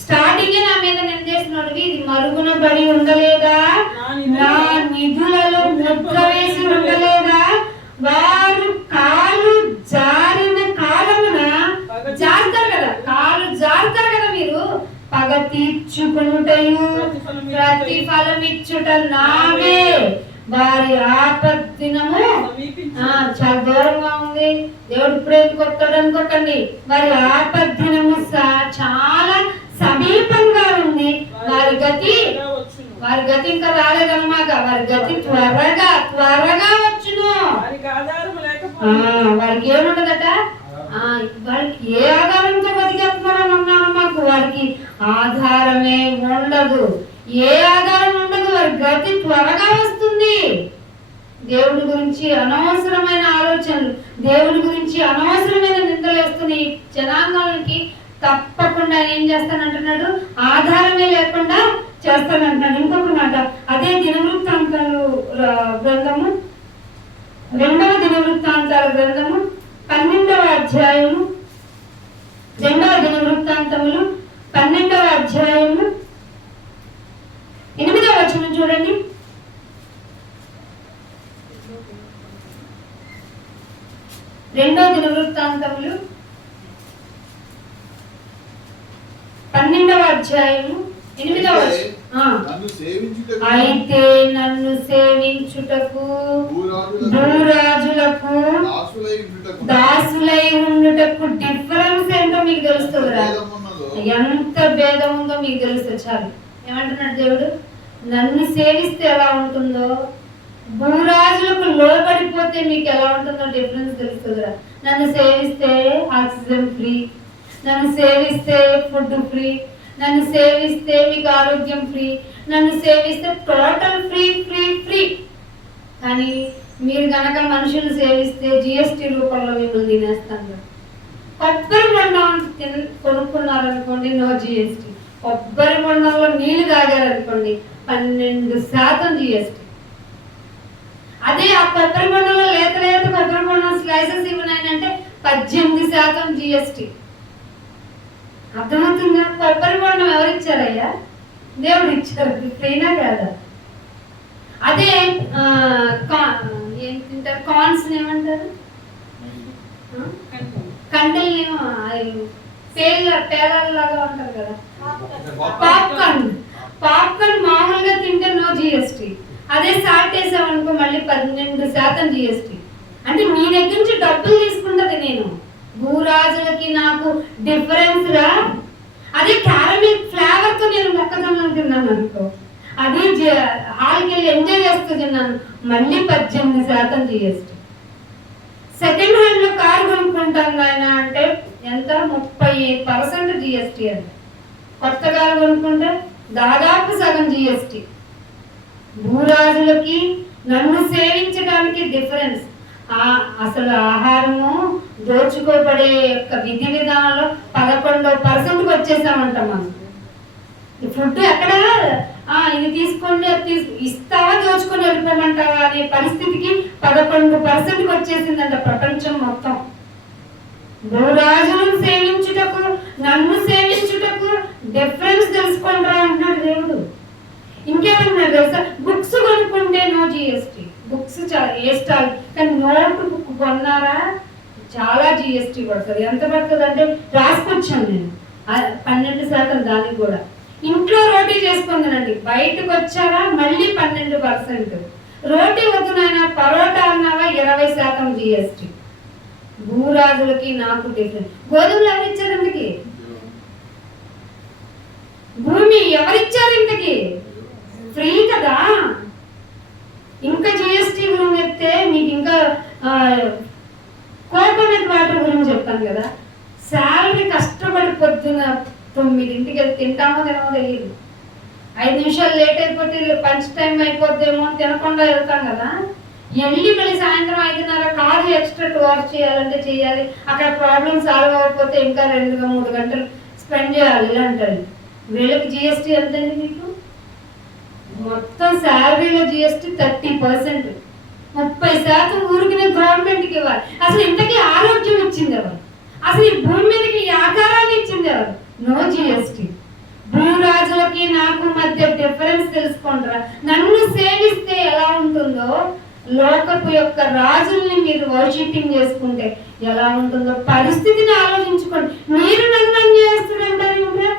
స్టార్టింగే నా మీద నిందేసినోడివి. ఇది మరుగున బడి ఉండలేదా? నా నిధులలో ముద్ర వేసి ఉండలేదా? వారు కాలు జారిన కాలమున జారుతారు కదా, కాలు జారుతారు కదా మీరు. పగ తీర్చుకుంటయు ప్రతిఫలం ఇచ్చుట నావే. వారి ఆపద్దినము చాలా దూరంగా ఉంది. దేవుడు ఇప్పుడే కొత్తాడు అనుకోకండి. వారి ఆపద్దినము చాలా సమీపంగా ఉంది. వారి గతి ఇంకా రాలేదన్నమాట. వారి గతి త్వరగా వచ్చును. వారికి ఏముంటదట? వారికి ఏ ఆధారంతో బతికేస్తున్నారని అన్నాను మాకు. వారికి ఆధారమే ఉండదు, ఏ ఆధారం ఉండదు. వారి గతి త్వరగా వస్తుంది. దేవుడి గురించి అనవసరమైన ఆలోచనలు, దేవుడి గురించి అనవసరమైన నిందలు వేస్తున్నాయి జనాంగానికి. తప్పకుండా ఏం చేస్తానంటున్నాడు? ఆధారమే లేకుండా చేస్తానంటున్నాడు. ఇంకొక మాట అదే దినవృత్తాంతాలు గ్రంథము, 2వ దినవృత్తాంతాల గ్రంథము 12వ అధ్యాయము, 2వ దినవృత్తాంతములు 12వ అధ్యాయము 8వ వచనం చూడండి. రెండో దినవృత్తాంతములు 12వ అధ్యాయము 8వ వచనం. అయితే నన్ను సేవించుటకు భూరాజులకు దాసులై ఉండుటకు డిఫరెన్స్ ఏంటో మీకు తెలుస్తుందిరా. ఎంత భేదం ఉందో మీకు తెలుస్తుంది. చాలు. ఏమంటున్నాడు దేవుడు? నన్ను సేవిస్తే ఎలా ఉంటుందో, భూరాజులకు లోబడిపోతే మీకు ఎలా ఉంటుందో డిఫరెన్స్ తెలుస్తుందిరా. నన్ను సేవిస్తే ఆక్సిజన్ ఫ్రీ, నన్ను సేవిస్తే ఫుడ్ ఫ్రీ, నన్ను సేవిస్తే మీకు ఆరోగ్యం ఫ్రీ, నన్ను సేవిస్తే టోటల్ ఫ్రీ ఫ్రీ ఫ్రీ. కానీ మీరు కనుక మనుషులు సేవిస్తే జిఎస్టీ రూపంలో మిమ్మల్ని తినేస్తాను. కొబ్బరి బొండం కొనుక్కున్నారనుకోండి, నో జిఎస్టీ. కొబ్బరి బొండంలో నీళ్లు తాగారనుకోండి, 12% జిఎస్టీ. అదే ఆ కొబ్బరి బొండంలో లేత లేత కొబ్బరి బొండం స్లైసెస్ ఇవ్వనంటే 18% జిఎస్టీ. అర్థమవుతుందా? కొబ్బరి బొండం ఎవరిచ్చారయ్యా? దేవుడు ఇచ్చారు. ఫ్రీనా కాదా? అదే ఏం తింటారు? కార్న్స్ ఏమంటారు? కండల్నేమో పేలలాగా ఉంటారు కదా, పాప్కార్న్. పాప్కార్న్ మామూలుగా తింటే నో జిఎస్టీ. అదే సాల్ట్ వేసామనుకో మళ్ళీ 12% జిఎస్టీ. అంటే మీ దగ్గర నుంచి డబ్బులు తీసుకుంటది నేను. భూరాజులకి నాకు డిఫరెన్స్ రా. అదే క్యారమిల్ ఫ్లేవర్ తో నేను మొక్కజొన్నలు తిన్నాను అనుకో, అది హాల్కి వెళ్ళి ఎంజాయ్ చేస్తూ తిన్నాను, మళ్ళీ 18% జిఎస్టీ. సెకండ్ హ్యాండ్ లో కారు కొనుక్కుంటాను ఆయన అంటే ఎంత? 30% జిఎస్టీ. అంటే కొత్త కారు కొనుక్కుంటే దాదాపు సగం జిఎస్టీ. భూరాజులకి నన్ను సేవించడానికి డిఫరెన్స్. అసలు ఆహారము దోచుకోబడే యొక్క విధి విధానంలో 11% వచ్చేసామంటాం మనం. ఫుడ్ ఎక్కడ ఇది తీసుకోండి, అది ఇస్తావా దోచుకొని వెళ్ళిపోమంటావా అనే పరిస్థితికి 11% వచ్చేసిందంట ప్రపంచం మొత్తం. భూరాజులను సేవించుటకు నన్ను సేవించుటకు డిఫరెన్స్ తెలుసుకుంటా అంటున్నాడు దేవుడు. ఇంకేమన్నాడు తెలుసా? బుక్స్ కొనుక్కుంటే నో జిఎస్టీ. బుక్స్ ఏ స్టాల్, కానీ నోట్ బుక్ కొన్నారా చాలా జిఎస్టీ పడుతుంది. ఎంత పడుతుంది అంటే రాసుకొచ్చాను నేను 12%. దానికి కూడా ఇంట్లో రోటీ చేసుకుందానండి, బయటకు వచ్చారా మళ్ళీ 12%. రోటీ వద్దునైనా పరోటా అన్నావా 20% జిఎస్టీ. భూరాజులకి నాకు డిఫరెంట్. గోధుమలు ఎవరిచ్చారు ఇంతకి? భూమి ఎవరిచ్చారు ఇంతకి? ఫ్రీ కదా. ఇంకా జిఎస్టీ గురించి చెప్తే మీకు ఇంకా కోకోనట్ వాటర్ గురించి చెప్తాను కదా. శాలరీ కష్టపడి పొద్దున 9ంటికి వెళ్ళి తింటామో తినమో తెలియదు. 5 నిమిషాలు లేట్ అయిపోతే పంచ్ టైం అయిపోద్దేమో తినకుండా వెళ్తాం కదా. వెళ్ళి మళ్ళీ సాయంత్రం 5:30 కారు ఎక్స్ట్రా 2 hours చేయాలంటే చేయాలి. అక్కడ ప్రాబ్లమ్ సాల్వ్ అవ్వకపోతే ఇంకా 2-3 గంటలు స్పెండ్ చేయాలి. ఇలా అంటారు. వీళ్ళకి జిఎస్టీ ఎంతండి? మీకు మొత్తం శాలరీలో జిఎస్టీ 30%. 30% ఊరికి గవర్నమెంట్కి ఇవ్వాలి. అసలు ఇంతకీ ఆరోగ్యం ఇచ్చింది ఎవరు? అసలు ఈ భూమి మీదకి ఈ ఆకారాన్ని ఇచ్చింది ఎవరు? No GST. భూరాజులకి నాకు మధ్య డిఫరెన్స్ తెలుసుకుంటారా? నన్ను సేవిస్తే ఎలా ఉంటుందో, లోకపు యొక్క రాజుల్ని మీరు వర్షిపింగ్ చేసుకుంటే ఎలా ఉంటుందో పరిస్థితిని ఆలోచించుకోండి. మీరు నన్ను అన్యాయస్తుడంటారు ఇంకా.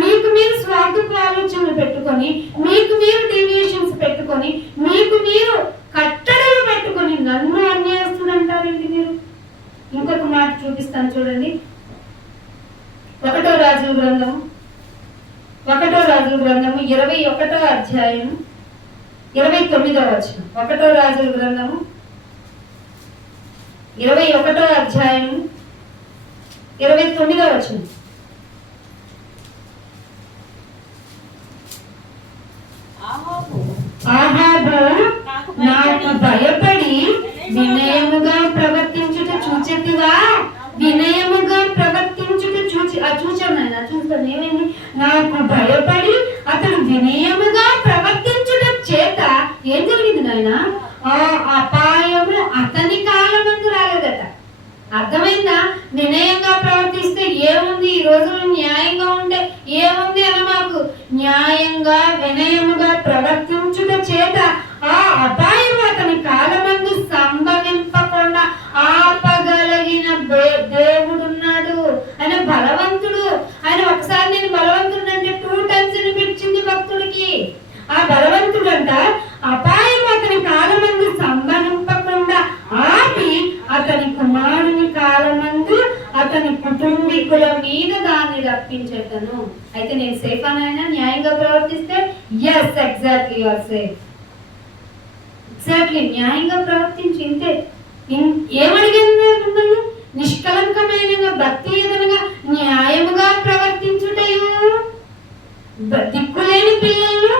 మీకు మీరు స్వార్థపు ఆలోచనలు పెట్టుకొని, మీకు మీరు డీవియేషన్స్ పెట్టుకొని, మీకు మీరు కట్టడలు పెట్టుకొని నన్ను అన్యాయస్తుడంటారండి మీరు. ఇంకొక మాట చూపిస్తాను చూడండి. 1వ రాజుల గ్రంథము 21వ అధ్యాయం 29వ వచనం. 1వ రాజుల గ్రంథము 21వ అధ్యాయం 29వ వచనం. ఆహాబు నాకు భయపడి వినయముగా ప్రవర్తించుట చూచెతివా? వినయముగా ప్రవర్తించుట చూచాను ఆయన. చూస్తాను ఏమైంది? నాకు భయపడి అతడు వినయముగా ప్రవర్తించుట చేత ఏం జరిగింది నాయన? ఆ అపాయము అతని కాలమందు రాలేదట. అర్థమైందా? వినయంగా ప్రవర్తిస్తే ఏముంది? ఈ రోజుల్లో న్యాయంగా ఉంటే ఏముంది అని మాకు. న్యాయంగా వినయముగా ప్రవర్తించుట చేత ఆ అపాయం అతని కాలమందు సంభవింపకుండా ఆపగలిగిన దేవుడున్నాడు. ఆయన బలవంతుడు. ఆయన ఒకసారి నేను బలవంతుడు అంటే 2 times వినిపించింది భక్తుడికి. ఆ బలవంతుడు అంట అపాయం అతని కాలమందు సంభవింపకుండా ఆపి అతని కుమారుని కాలమందు అతని కుటుంబీకుల మీద దాన్ని రప్పించేతను. అయితే నేను సేఫ్ అని న్యాయంగా ప్రవర్తిస్తే yes exactly your safe. Exactly న్యాయంగా ప్రవర్తించి ఇంతే. ఏమడిగింది? నిష్కలంకమైన భక్తి ఎదురుగా న్యాయముగా ప్రవర్తించుటయు, దిక్కులేని పిల్లలను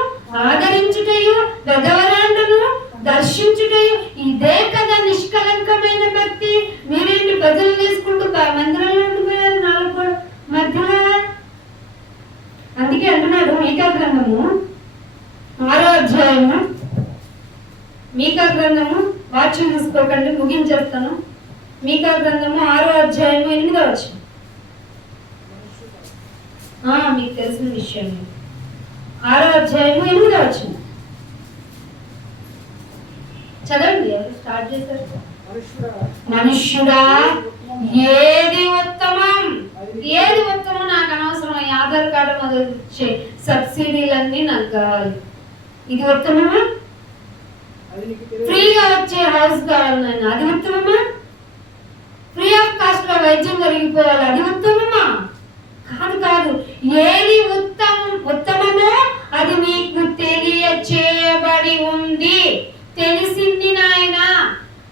ఆదరించుటయు, పెదవరాండును దర్శించుటయు, ఇదే కదా నిష్కలంకమైన భక్తి. మీరేంటి బదులు తీసుకుంటూ మందిరంలో ఉండిపోయారు నాలుగు మధ్యలో. అందుకే అంటున్నాడు మీకా గ్రంథము 6వ అధ్యాయము, మీకా గ్రంథము వాక్యం చూసుకోకండి, ముగించేస్తాను. మీకా గ్రంథము 6వ అధ్యాయము 8వ వచనం. మీకు తెలిసిన విషయం. 6వ అధ్యాయము 8వ వచనం చదవండి. ఎవరు స్టార్ట్ చేశారు? మనుష్యుడా ఏది ఉత్తమం, ఏది ఉత్తమం నాకు అనవసరం. ఆధార్ కార్డు మొదలు సబ్సిడీలన్నీ నాకు కావాలి. ఇది ఉత్తమమా? ఫ్రీగా వచ్చే హౌస్ కావాలి నాయన, అది ఉత్తమమా? ఫ్రీ ఆఫ్ కాస్ట్ లో వైద్యం జరిగిపోవాలి, అది ఉత్తమమా? కాదు కాదు. ఏది ఉత్తమమో అది నీకు తెలియచేయబడి ఉంది. తెలిసింది నాయన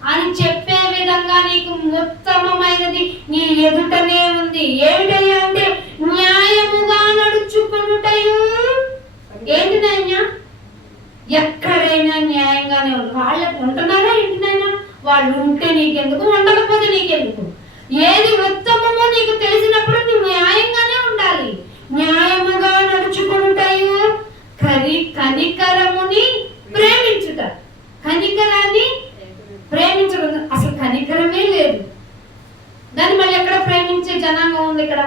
అని చెప్పే విధంగా నీకు ఉత్తమమైనది నీ ఎదుటనే ఉంది. ఏమిటయ్యా అంటే న్యాయముగా నడుచుకునుటయు. ఏంటి నాయన? ఎక్కడైనా న్యాయంగానే ఉంది. వాళ్ళకు ఉంటున్నారా ఇంటినైనా? వాళ్ళు ఉంటే నీకెందుకు, ఉండకపోతే నీకెందుకు? ఏది ఉత్తమమో నీకు తెలిసినప్పుడు నువ్వు న్యాయంగానే ఉండాలి. న్యాయముగా నడుచుకుంటాయు, కనికరముని ప్రేమించుట. కనికరాన్ని ప్రేమించడం, అసలు కనికరమే లేదు. దాన్ని మళ్ళీ ఎక్కడ ప్రేమించే జనాంగం ఉంది ఇక్కడ?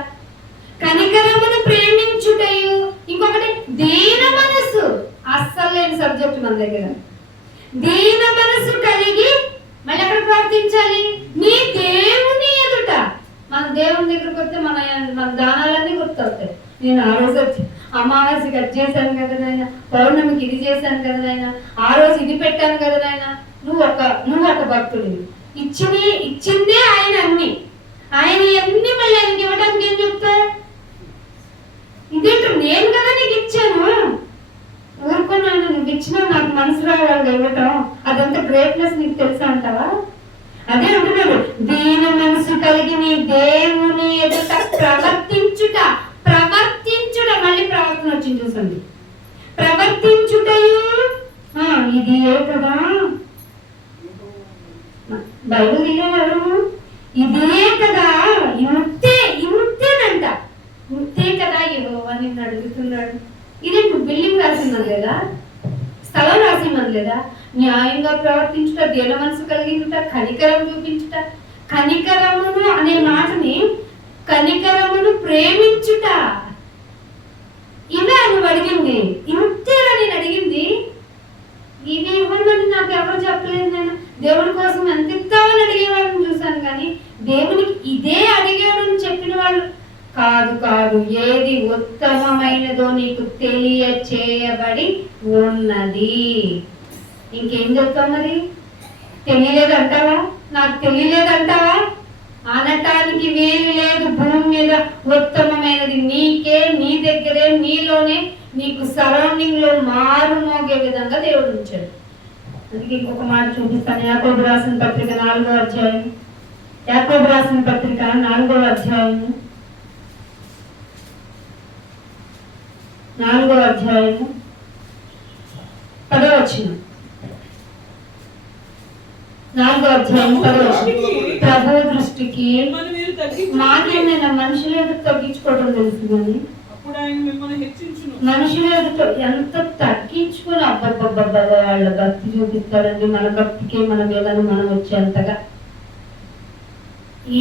కనికరమును ప్రేమించుటయు. ఇంకొకటి దీన మనసు, అస్సలు లేని సబ్జెక్ట్ మన దగ్గర. దీన మనసు కలిగి మళ్ళీ ఎక్కడ ప్రార్థించాలి? నీ దేవుని ఎదుట. మన దేవుని దగ్గరకు వస్తే మన దానాలన్నీ గుర్తవుతాయి. నేను ఆ రోజు వచ్చి అమావాస్యకి అది చేశాను కదా నాయన, పౌర్ణమికి ఇది చేశాను కదా నాయన, ఆ రోజు ఇది పెట్టాను కదా నాయన. నువ్వు ఒక భక్తుడివి. ఇచ్చిందే ఆయన అన్ని. ఆయన అన్ని మళ్ళీ ఆయనకి ఇవ్వడానికి ఏం చెప్తా? ఇదేంటో నేను కదా నీకు ఇచ్చాను, ఊరుకున్నాను, నువ్వు ఇచ్చినా నాకు మనసు రావాలి ఇవ్వటం. అదంతా గ్రేట్నెస్ నీకు తెలుసా అంటావా? అదే అంటున్నాడు, దీని మనసు కలిగి నీ దేవుని ఎదుట ప్రవర్తించుట. మళ్ళీ ప్రవర్తన వచ్చింది చూసండి. ప్రవర్తించుటయు ఇది ఏ కదా బైబిల్ దిగేవారు. ఇదే కదా, ఇంతేనంట. ఇంతే కదా యెహోవా నిన్ను అడుగుతున్నాడు. ఇదే బిల్డింగ్ రాసిందని లేదా, స్థలం రాసిందని లేదా? న్యాయంగా ప్రవర్తించుట, దీన మనసు కలిగించుట, కనికరం చూపించుట. కనికరమును అనే మాటని కనికరమును ప్రేమించుట. ఇవే నువ్వు అడిగింది, ఇంతేనా నేను అడిగింది? ఇవి ఇవ్వమని నాకు ఎవరు చెప్పలేదు. నేను దేవుడి కోసం ఎంత ఇస్తామని అడిగేవాళ్ళని చూశాను, కానీ దేవునికి ఇదే అడిగాడు అని చెప్పిన వాళ్ళు కాదు. ఏది ఉత్తమమైనదో నీకు తెలియచేయబడి ఉన్నది. ఇంకేం చెప్తావు మరి? తెలియలేదంటావా? నాకు తెలియలేదంటావా? అనటానికి వీలు లేదు. భూమి మీద ఉత్తమమైనది నీకే, నీ దగ్గరే, నీలోనే, నీకు సరౌండింగ్ లో మారు మోగే విధంగా దేవుడు ఉంచాడు. అందుకే ఇంకొక మాట చూపిస్తాను. యాకోబు రాసిన పత్రిక 4వ అధ్యాయం. యాకోబు రాసిన పత్రిక 4వ అధ్యాయము 10వ వచనం. 4వ అధ్యాయం 10వ వచనం. ప్రభు దృష్టికి మాకేమైనా మనుషుల ఎదురు తగ్గించుకోవడం తెలుసు, కానీ మనుషుల ఎదుట ఎంత తగ్గించుకొని అబ్బబ్బబ్బబ్బా వాళ్ళ భక్తి చూపిస్తారండి. మన భక్తికి మన వేళను మనం వచ్చేంతగా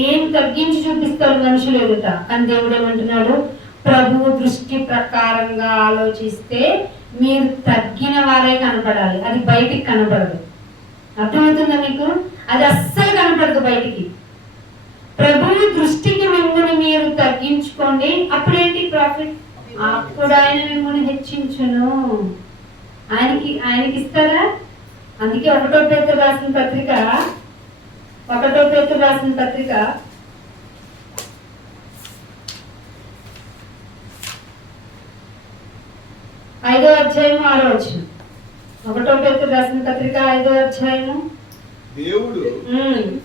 ఏం తగ్గించి చూపిస్తారు మనుషుల ఎదుట. కానీ దేవుడు ఏమంటున్నాడు? ప్రభు దృష్టి ప్రకారంగా ఆలోచిస్తే మీరు తగ్గిన వారే కనపడాలి, అది బయటికి కనపడదు. అర్థమవుతుందా మీకు? అది అస్సలు కనపడదు బయటికి. ప్రభు దృష్టికి మిమ్మల్ని మీరు తగ్గించుకోండి, అప్పుడేంటి ప్రాఫిట్? అప్పుడు ఆయన మిమ్మల్ని హెచ్చించును. ఆయనకి ఇస్తారా? అందుకే 1వ పేతురు రాసిన పత్రిక 5వ అధ్యాయము 6వ వచనం. 1వ పేతురు రాసిన పత్రిక 5వ అధ్యాయము దేవుడు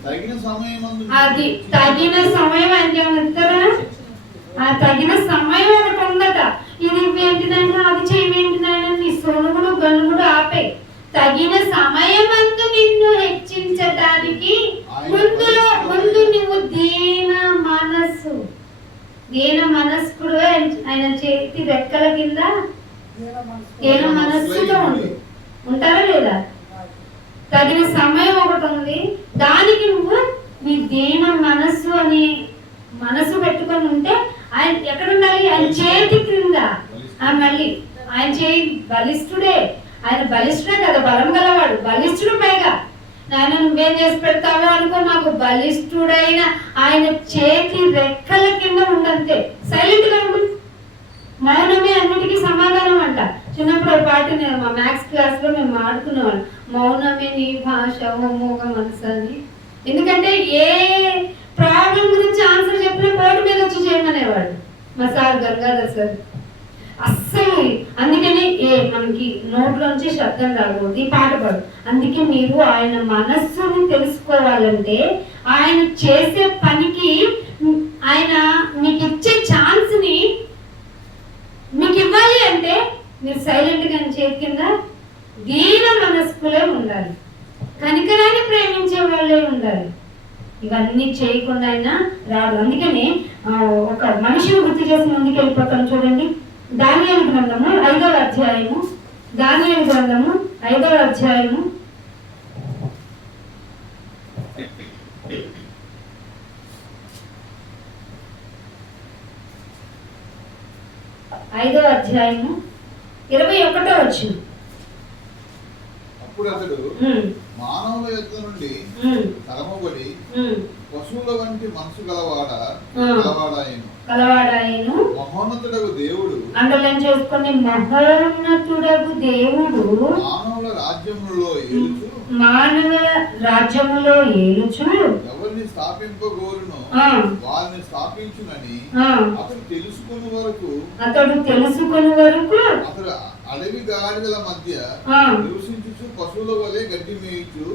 తగిన సమయమందు అది తగిన సమయం అంటే ఏమంటారా? ఆ తగిన సమయం ఒకటి ఉందట. ఇది ఏంటిదంటే అది చేయమేంటిదని నీ సొనుగుడు గనుగుడు ఆపే. తగిన సమయమందు నిన్ను హెచ్చించడానికి ముందు నువ్వు దీన మనస్కుడు ఆయన చేతి రెక్కల కింద దీన మనస్సుతో ఉంటారా లేదా? తగిన సమయం ఒకటి ఉంది. దానికి నువ్వు నీ దీన మనస్సు అని మనసు పెట్టుకొని ఉంటే ఆయన ఎక్కడ ఉండాలి? ఆయన చేతి క్రింద. మళ్ళీ ఆయన చేయి బలిష్ఠుడే. ఆయన బలిష్ఠుడే కదా, బలం గలవాడు, బలిష్ఠుడు. పైగా నాయన నువ్వేం చేసి పెడతావో అనుకో, మాకు బలిష్ఠుడైన ఆయన చేతి రెక్కల కింద ఉండంతే. సైలెంట్ గా ఉండు. మౌనమే అన్నిటికీ సమాధానం అంట. చిన్నప్పుడు ఒక పాట నేను మా మ్యాథ్స్ క్లాస్ లో మేము ఆడుకునేవాళ్ళం, మౌనమే నీ భాష మోగ మనసు అని. ఎందుకంటే ఏ ప్రాబ్లం గురించి ఆన్సర్ చెప్పిన బోర్డు మీద వచ్చి చేయమనేవాడు మా సార్ గంగాధర్ సార్. అస్సలు అందుకని మనకి నోట్లోంచి శబ్దం రాకూడదు, ఈ పాట పాడు. అందుకే మీరు ఆయన మనస్సుని తెలుసుకోవాలంటే, ఆయన చేసే పనికి ఆయన మీకు ఇచ్చే ఛాన్స్ ని మీకు ఇవ్వాలి అంటే మీరు సైలెంట్ గా చేతి కింద దీన మనస్కులే ఉండాలి, కనికరాన్ని ప్రేమించే వాళ్ళే ఉండాలి. ఇవన్నీ చేయకుండా ఆయన రాదు. అందుకని ఒక మనిషిని గుర్తు చేసి ముందుకు వెళ్ళిపోతాను. చూడండి, దానియేలు గ్రంథము 5వ అధ్యాయము, దానియేలు గ్రంథము 5వ అధ్యాయము 21వ వచనం. అప్పుడు అతడు మానవుల యొద్ద నుండి తరమబడి పశువుల వంటి మనసు గలవాడాయను. మహోన్నతుడగు దేవుడు అండర్లైన్ చేసుకొని, మహోన్నతుడగు దేవుడు మానవుల రాజ్యములో ఏలుచు ఎవరిని స్థాపింపగోరునో వారిని స్థాపించునని అతడు తెలుసుకుని వరకు అతడు అడవి గాడిదల మధ్య నివసించుచు పశువుల వలె గడ్డి మేయుచు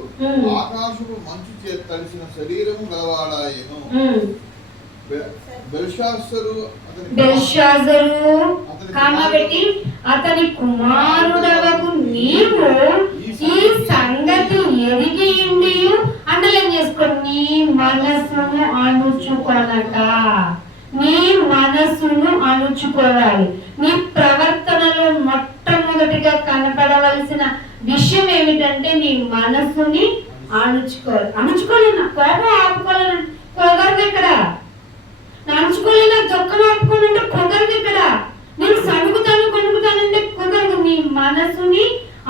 ఆకాశపు మంచు చేత తడిసిన శరీరము గలవాడాయను. బెల్షాజరు కాబట్టి అతని కుమారుడవకు నీవు ఈ సంగతి ఎరిగి ఉండి అండర్లైన్ చేసుకొని, నీ మనసును అణుచుకోవాలి. నీ ప్రవర్తనలో మొట్టమొదటిగా కనపడవలసిన విషయం ఏమిటంటే నీ మనసుని అణుచుకోలేనా? కోపం ఆపుకోలేనా? కుదరదు ఇక్కడ. అణుచుకోలేనా? దుఃఖం ఆపుకోవాలంటే కుదరదు ఇక్కడ. నేను కొనుకుతానంటే కుదరదు. నీ మనసుని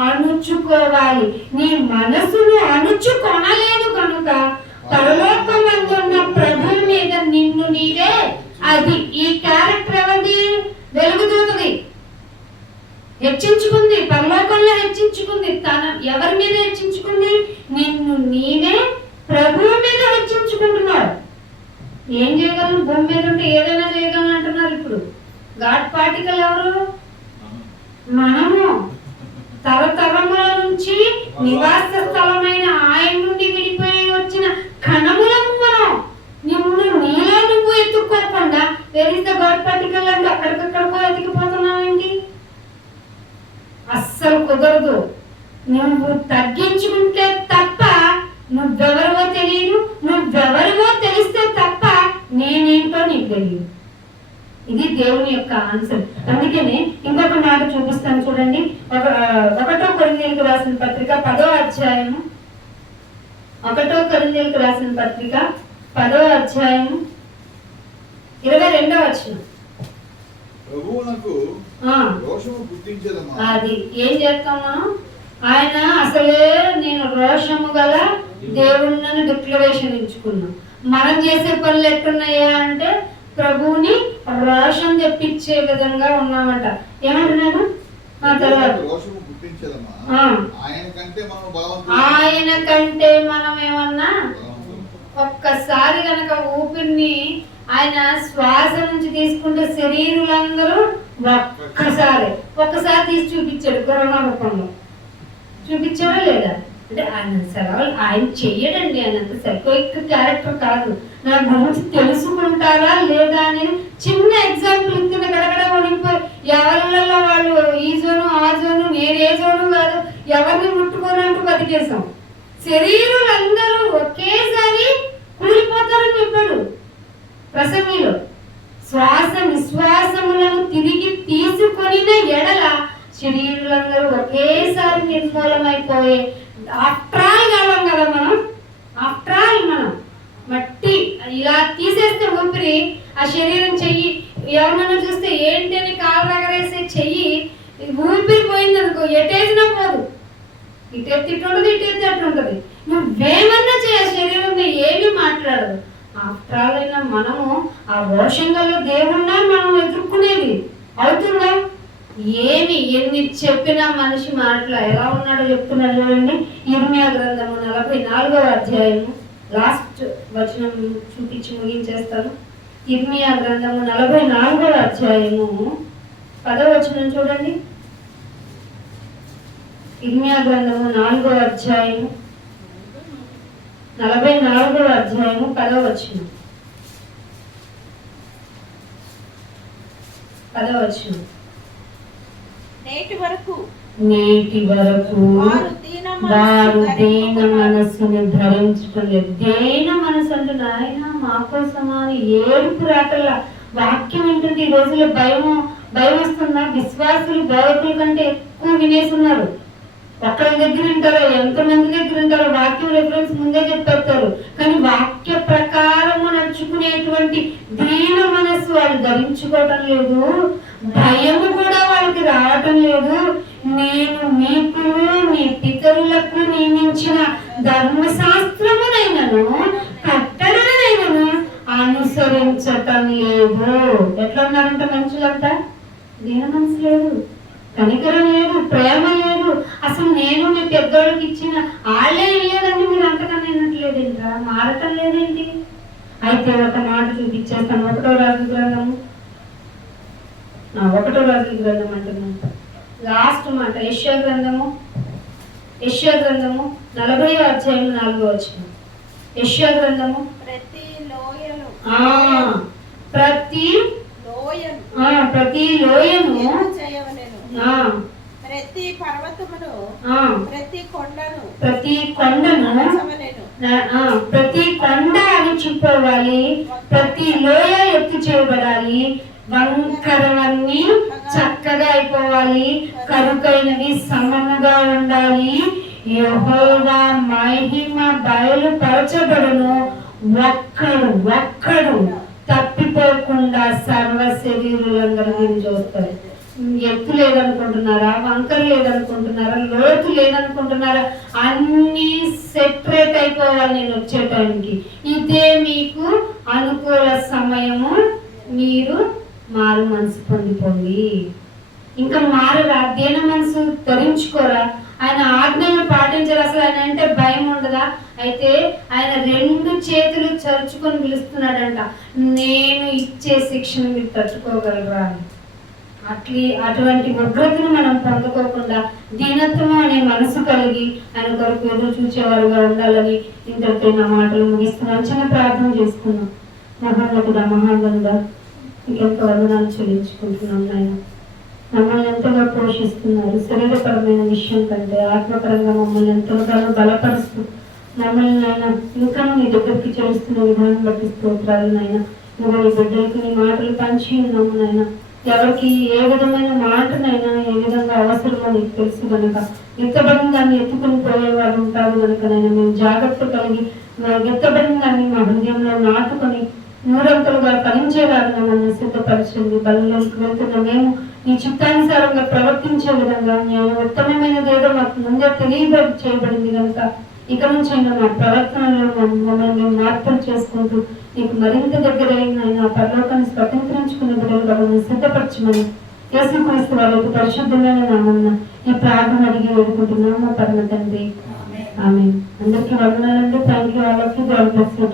అణుచుకోవాలి. నీ మనసును అణుచుకొనలేదు కనుక పరలోకమందున్న ప్రభు మీద నిన్ను నీవే, అది ఈ క్యారెక్టర్ ఎవరిది? వెలుగుతూతుంది, హెచ్చించుకుంది, పరలోకంలో హెచ్చించుకుంది. తన ఎవరి మీద హెచ్చించుకుంది? నిన్ను నీవే ప్రభువు మీద హెచ్చించుకుంటున్నాడు. ఏం చేయగలను? భూమి మీద ఉంటే ఏదైనా చేయగలను అంటున్నారు. ఇప్పుడు గాడ్ పార్టికల్ ఎవరు? మనము. తరతరముల నుంచి నివాస స్థలమైన ఆయన నుండి విడిపోయి వచ్చిన కణములము మనం. నీలో నువ్వు ఎత్తుక్కోకుండా where is the god particle అంటే అక్కడికక్కడికో ఎత్తుకుపోతున్నావేంటి? అస్సలు కుదరదు. నువ్వు తగ్గించుకుంటే తప్ప నువ్వెవరివో తెలియదు, నువ్వెవరివో తెలిస్తే తప్ప నేనేంటో నీకు తెలియదు. ఇది దేవుని యొక్క ఆన్సర్. అందుకనే ఇంకొక మాట చూపిస్తాను చూడండి. 1 కొరింథీయులకు రాసిన పత్రిక 10వ అధ్యాయము, 1 కొరింథీయులకు రాసిన పత్రిక 10వ అధ్యాయము 22వ వచనం. ప్రభువునకు రోషము పుట్టించెదమా. అది ఏం చేస్తాము? ఆయన అసలే నేను రోషము గల దేవుణ్ణి డిక్లరేషన్ ఇచ్చుకున్నా. మనం చేసే పనులు ఎట్టున్నాయా అంటే ప్రభువుని రోషం తెప్పించే విధంగా ఉన్నామట. ఏమంటున్నాను? తర్వాత ఆయన కంటే మనం ఏమన్నా ఒక్కసారి కనుక ఊపిరిని ఆయన శ్వాస నుంచి తీసుకుంటే శరీరులందరూ ఒక్కసారి తీసి చూపించాడు. కరోనా రూపంలో చూపించాడా లేదా? అంటే ఆయన సెలవులు ఆయన చెయ్యడండి, ఆయన అంత సైకోయిక్ క్యారెక్టర్ కాదు. నా గురించి తెలుసుకుంటారా లేదా అని చిన్న ఎగ్జాంపుల్ ఇస్తున్న గడగడ వణికిపోయి ఎవరిలో వాళ్ళు ఈ జోను ఆ జోను, నేను ఏ జోను కాదు, ఎవరిని ముట్టుకోనంటూ బతికేసాం. శరీరులు అందరూ ఒకేసారి కూలిపోతారని చెప్పాడు ప్రసంగిలో. శ్వాస నిశ్వాసములను తిరిగి తీసుకొనిన ఎడల శరీరులందరూ ఒకేసారి నిర్మూలమైపోయే. ఆఫ్టర్ ఆల్ కాలం కదా మనం, ఆఫ్టర్ ఆల్ మనం మట్టి ఇలా తీసేస్తే ఊపిరి ఆ శరీరం చెయ్యి ఎవరన్నా చూస్తే ఏంటి అని కాలు రగరేసే చెయ్యి ఊపిరి పోయిందనుకో ఎటేసినా పోదు, ఇటెత్తి ఇటుంటది ఇటెత్తి అట్టుంటది. నువ్వేమన్నా చేయ శరీరంలో ఏమీ మాట్లాడదు. ఆఫ్టర్ ఆల్ అయినా మనము ఆ రోషంగల్లో దేవుణ్ణా మనం ఎదుర్కొనేది అవుతుందా? ఏమి ఎన్ని చెప్పినా మనిషి మాటలు ఎలా ఉన్నాడో చెప్తున్నాడు చూడండి. ఇర్మియా గ్రంథము 44వ అధ్యాయము లాస్ట్ వచనం చూపించి ముగించేస్తాను. ఇర్మియా గ్రంథము 44వ అధ్యాయము 10వ వచనం చూడండి. ఇర్మియా గ్రంథము 4వ అధ్యాయము 44వ అధ్యాయము 10వ వచనం. 10వ వచనం. నేటి వరకు వారు దీన మనస్సుని ధరించటం లేదు. దీన మనసు అంటే నాయన మా కోసమా అని ఏడుపు రాటల్లా వాక్యం ఏంటంటే ఈ రోజుల్లో భయం వస్తుందా? విశ్వాసులు బోధకుల కంటే ఎక్కువ వినేస్తున్నారు. ఒక్కరి దగ్గర ఉంటారో ఎంతమంది దగ్గర ఉంటారో వాక్యం రెఫరెన్స్ ముందే చెప్పేస్తారు. కానీ వాక్య ప్రకారము నడుచుకునేటువంటి దీన మనస్సు వాళ్ళు ధరించుకోవటం లేదు. భయము కూడా వాళ్ళకి రావటం లేదు. నేను మీకును మీ పితరులకు నియమించిన ధర్మశాస్త్రమునైనను కట్టడనైనను అనుసరించటం లేదు. ఎట్లా ఉన్నారంట మనుషులంతా? దీన మనసు లేదు, కనికరం లేదు, ప్రేమ లేదు. అసలు నేను మీ పెద్దోళ్ళకి ఇచ్చిన వాళ్ళే లేదండి, మీరు అంతకన్నా వినట్లేదేంట్రా, మారటం లేదేంటి? అయితే ఒక మాట చూపించేస్తాను. 1వ రాజుల గ్రంథము 1వ రాజుల గ్రంథం అంటున్నాను లాస్ట్ మాట. యెషయా గ్రంథము 40వ అధ్యాయం 4వ వచనం. యెషయా గ్రంథము ప్రతి లోయను ప్రతి పర్వతమును ప్రతి కొండను ప్రతి కొండ అణిచిపోవాలి, ప్రతి లోయ ఎత్తి చేయబడాలి, వంకరవన్నీ చక్కగా అయిపోవాలి, కరుకైనవి సమముగా ఉండాలి. యెహోవా మహిమ బయలుపరచబడును, ఒక్కడు తప్పిపోకుండా సర్వ శరీరులందరూ దీన్ని చూస్తారు. ఎత్తు లేదనుకుంటున్నారా? వంకర లేదనుకుంటున్నారా? లోతు లేదనుకుంటున్నారా? అన్ని సెపరేట్ అయిపోవాలి నేను వచ్చే టైంకి. ఇదే మీకు అనుకూల సమయము. మీరు మారు మనసు పొందిపోండి. ఇంకా మారరా? దీన మనసు ధరించుకోరా? ఆయన ఆజ్ఞలు పాటించారు. అసలు ఆయన అంటే భయం ఉండదా? అయితే ఆయన 2 చేతులు చరుచుకొని పిలుస్తున్నాడంట, నేను ఇచ్చే శిక్షను మీరు తట్టుకోగలరా అని. అటువంటి ఉగ్రతను మనం పొందుకోకుండా దీనత్వం అనే మనసు కలిగి ఆయన కొరకు ఎదురు చూచేవారుగా ఉండాలని ఇంతటితో నా మాటలు ముగిస్తున్నాను. చిన్న ప్రార్థన చేసుకున్నాం. మహోన్నతుడా, మహాగణుడా, ఇంకెంతో వందనాలు చెల్లించుకుంటున్నాం. ఆయన మమ్మల్ని ఎంతగా పోషిస్తున్నారు. శరీరపరమైన విషయం కంటే ఆత్మపరంగా మమ్మల్ని ఎంతగానో బలపరుస్తూ మమ్మల్ని ఆయన ఇంకా నీ దగ్గరికి చేస్తున్న విధానం బట్టి స్తోత్రాలు నాయన. నువ్వు ఈ బిడ్డలకి నీ మాటలు పంచి ఉన్నాము నాయన. ఎవరికి ఏ విధమైన మాటనైనా ఏ విధంగా అవసరమో నీకు తెలుసు కనుక ఎత్తబడిన దాన్ని ఎత్తుకుని పోయేవారు ఉంటారు కనుక నైనా మేము జాగ్రత్త కలిగి ఎత్తబడిన దాన్ని మా హృదయంలో నాటుకొని నూరంతలుగా ఫలించేవారు మమ్మల్ని సిద్ధపరచండి. బలంలోకి వెళ్తున్న మేము నీ చిత్తానుసారంగా ప్రవర్తించే విధంగా ఉత్తమమైనది ఏదో మాకు ముందే చేయబడింది కనుక ఇక నుంచి అయినా మా ప్రవర్తనలో మమ్మల్ని మేము మార్పులు చేసుకుంటూ నీకు మరింత దగ్గరైన ఆయన పరలోకాన్ని స్వతంత్రించుకునే బిడ్డలుగా మమ్మల్ని సిద్ధపరచమని యేసుక్రీస్తు వాళ్ళకి పరిశుద్ధమైన నామమున ఈ ప్రార్థన అడిగి వేడుకుంటున్నాము పరమ తండ్రి. ఆమేన్. అందరికీ వందనాలండి. Thank you. వాళ్ళకి గాడ్ బ్లెస్ యు.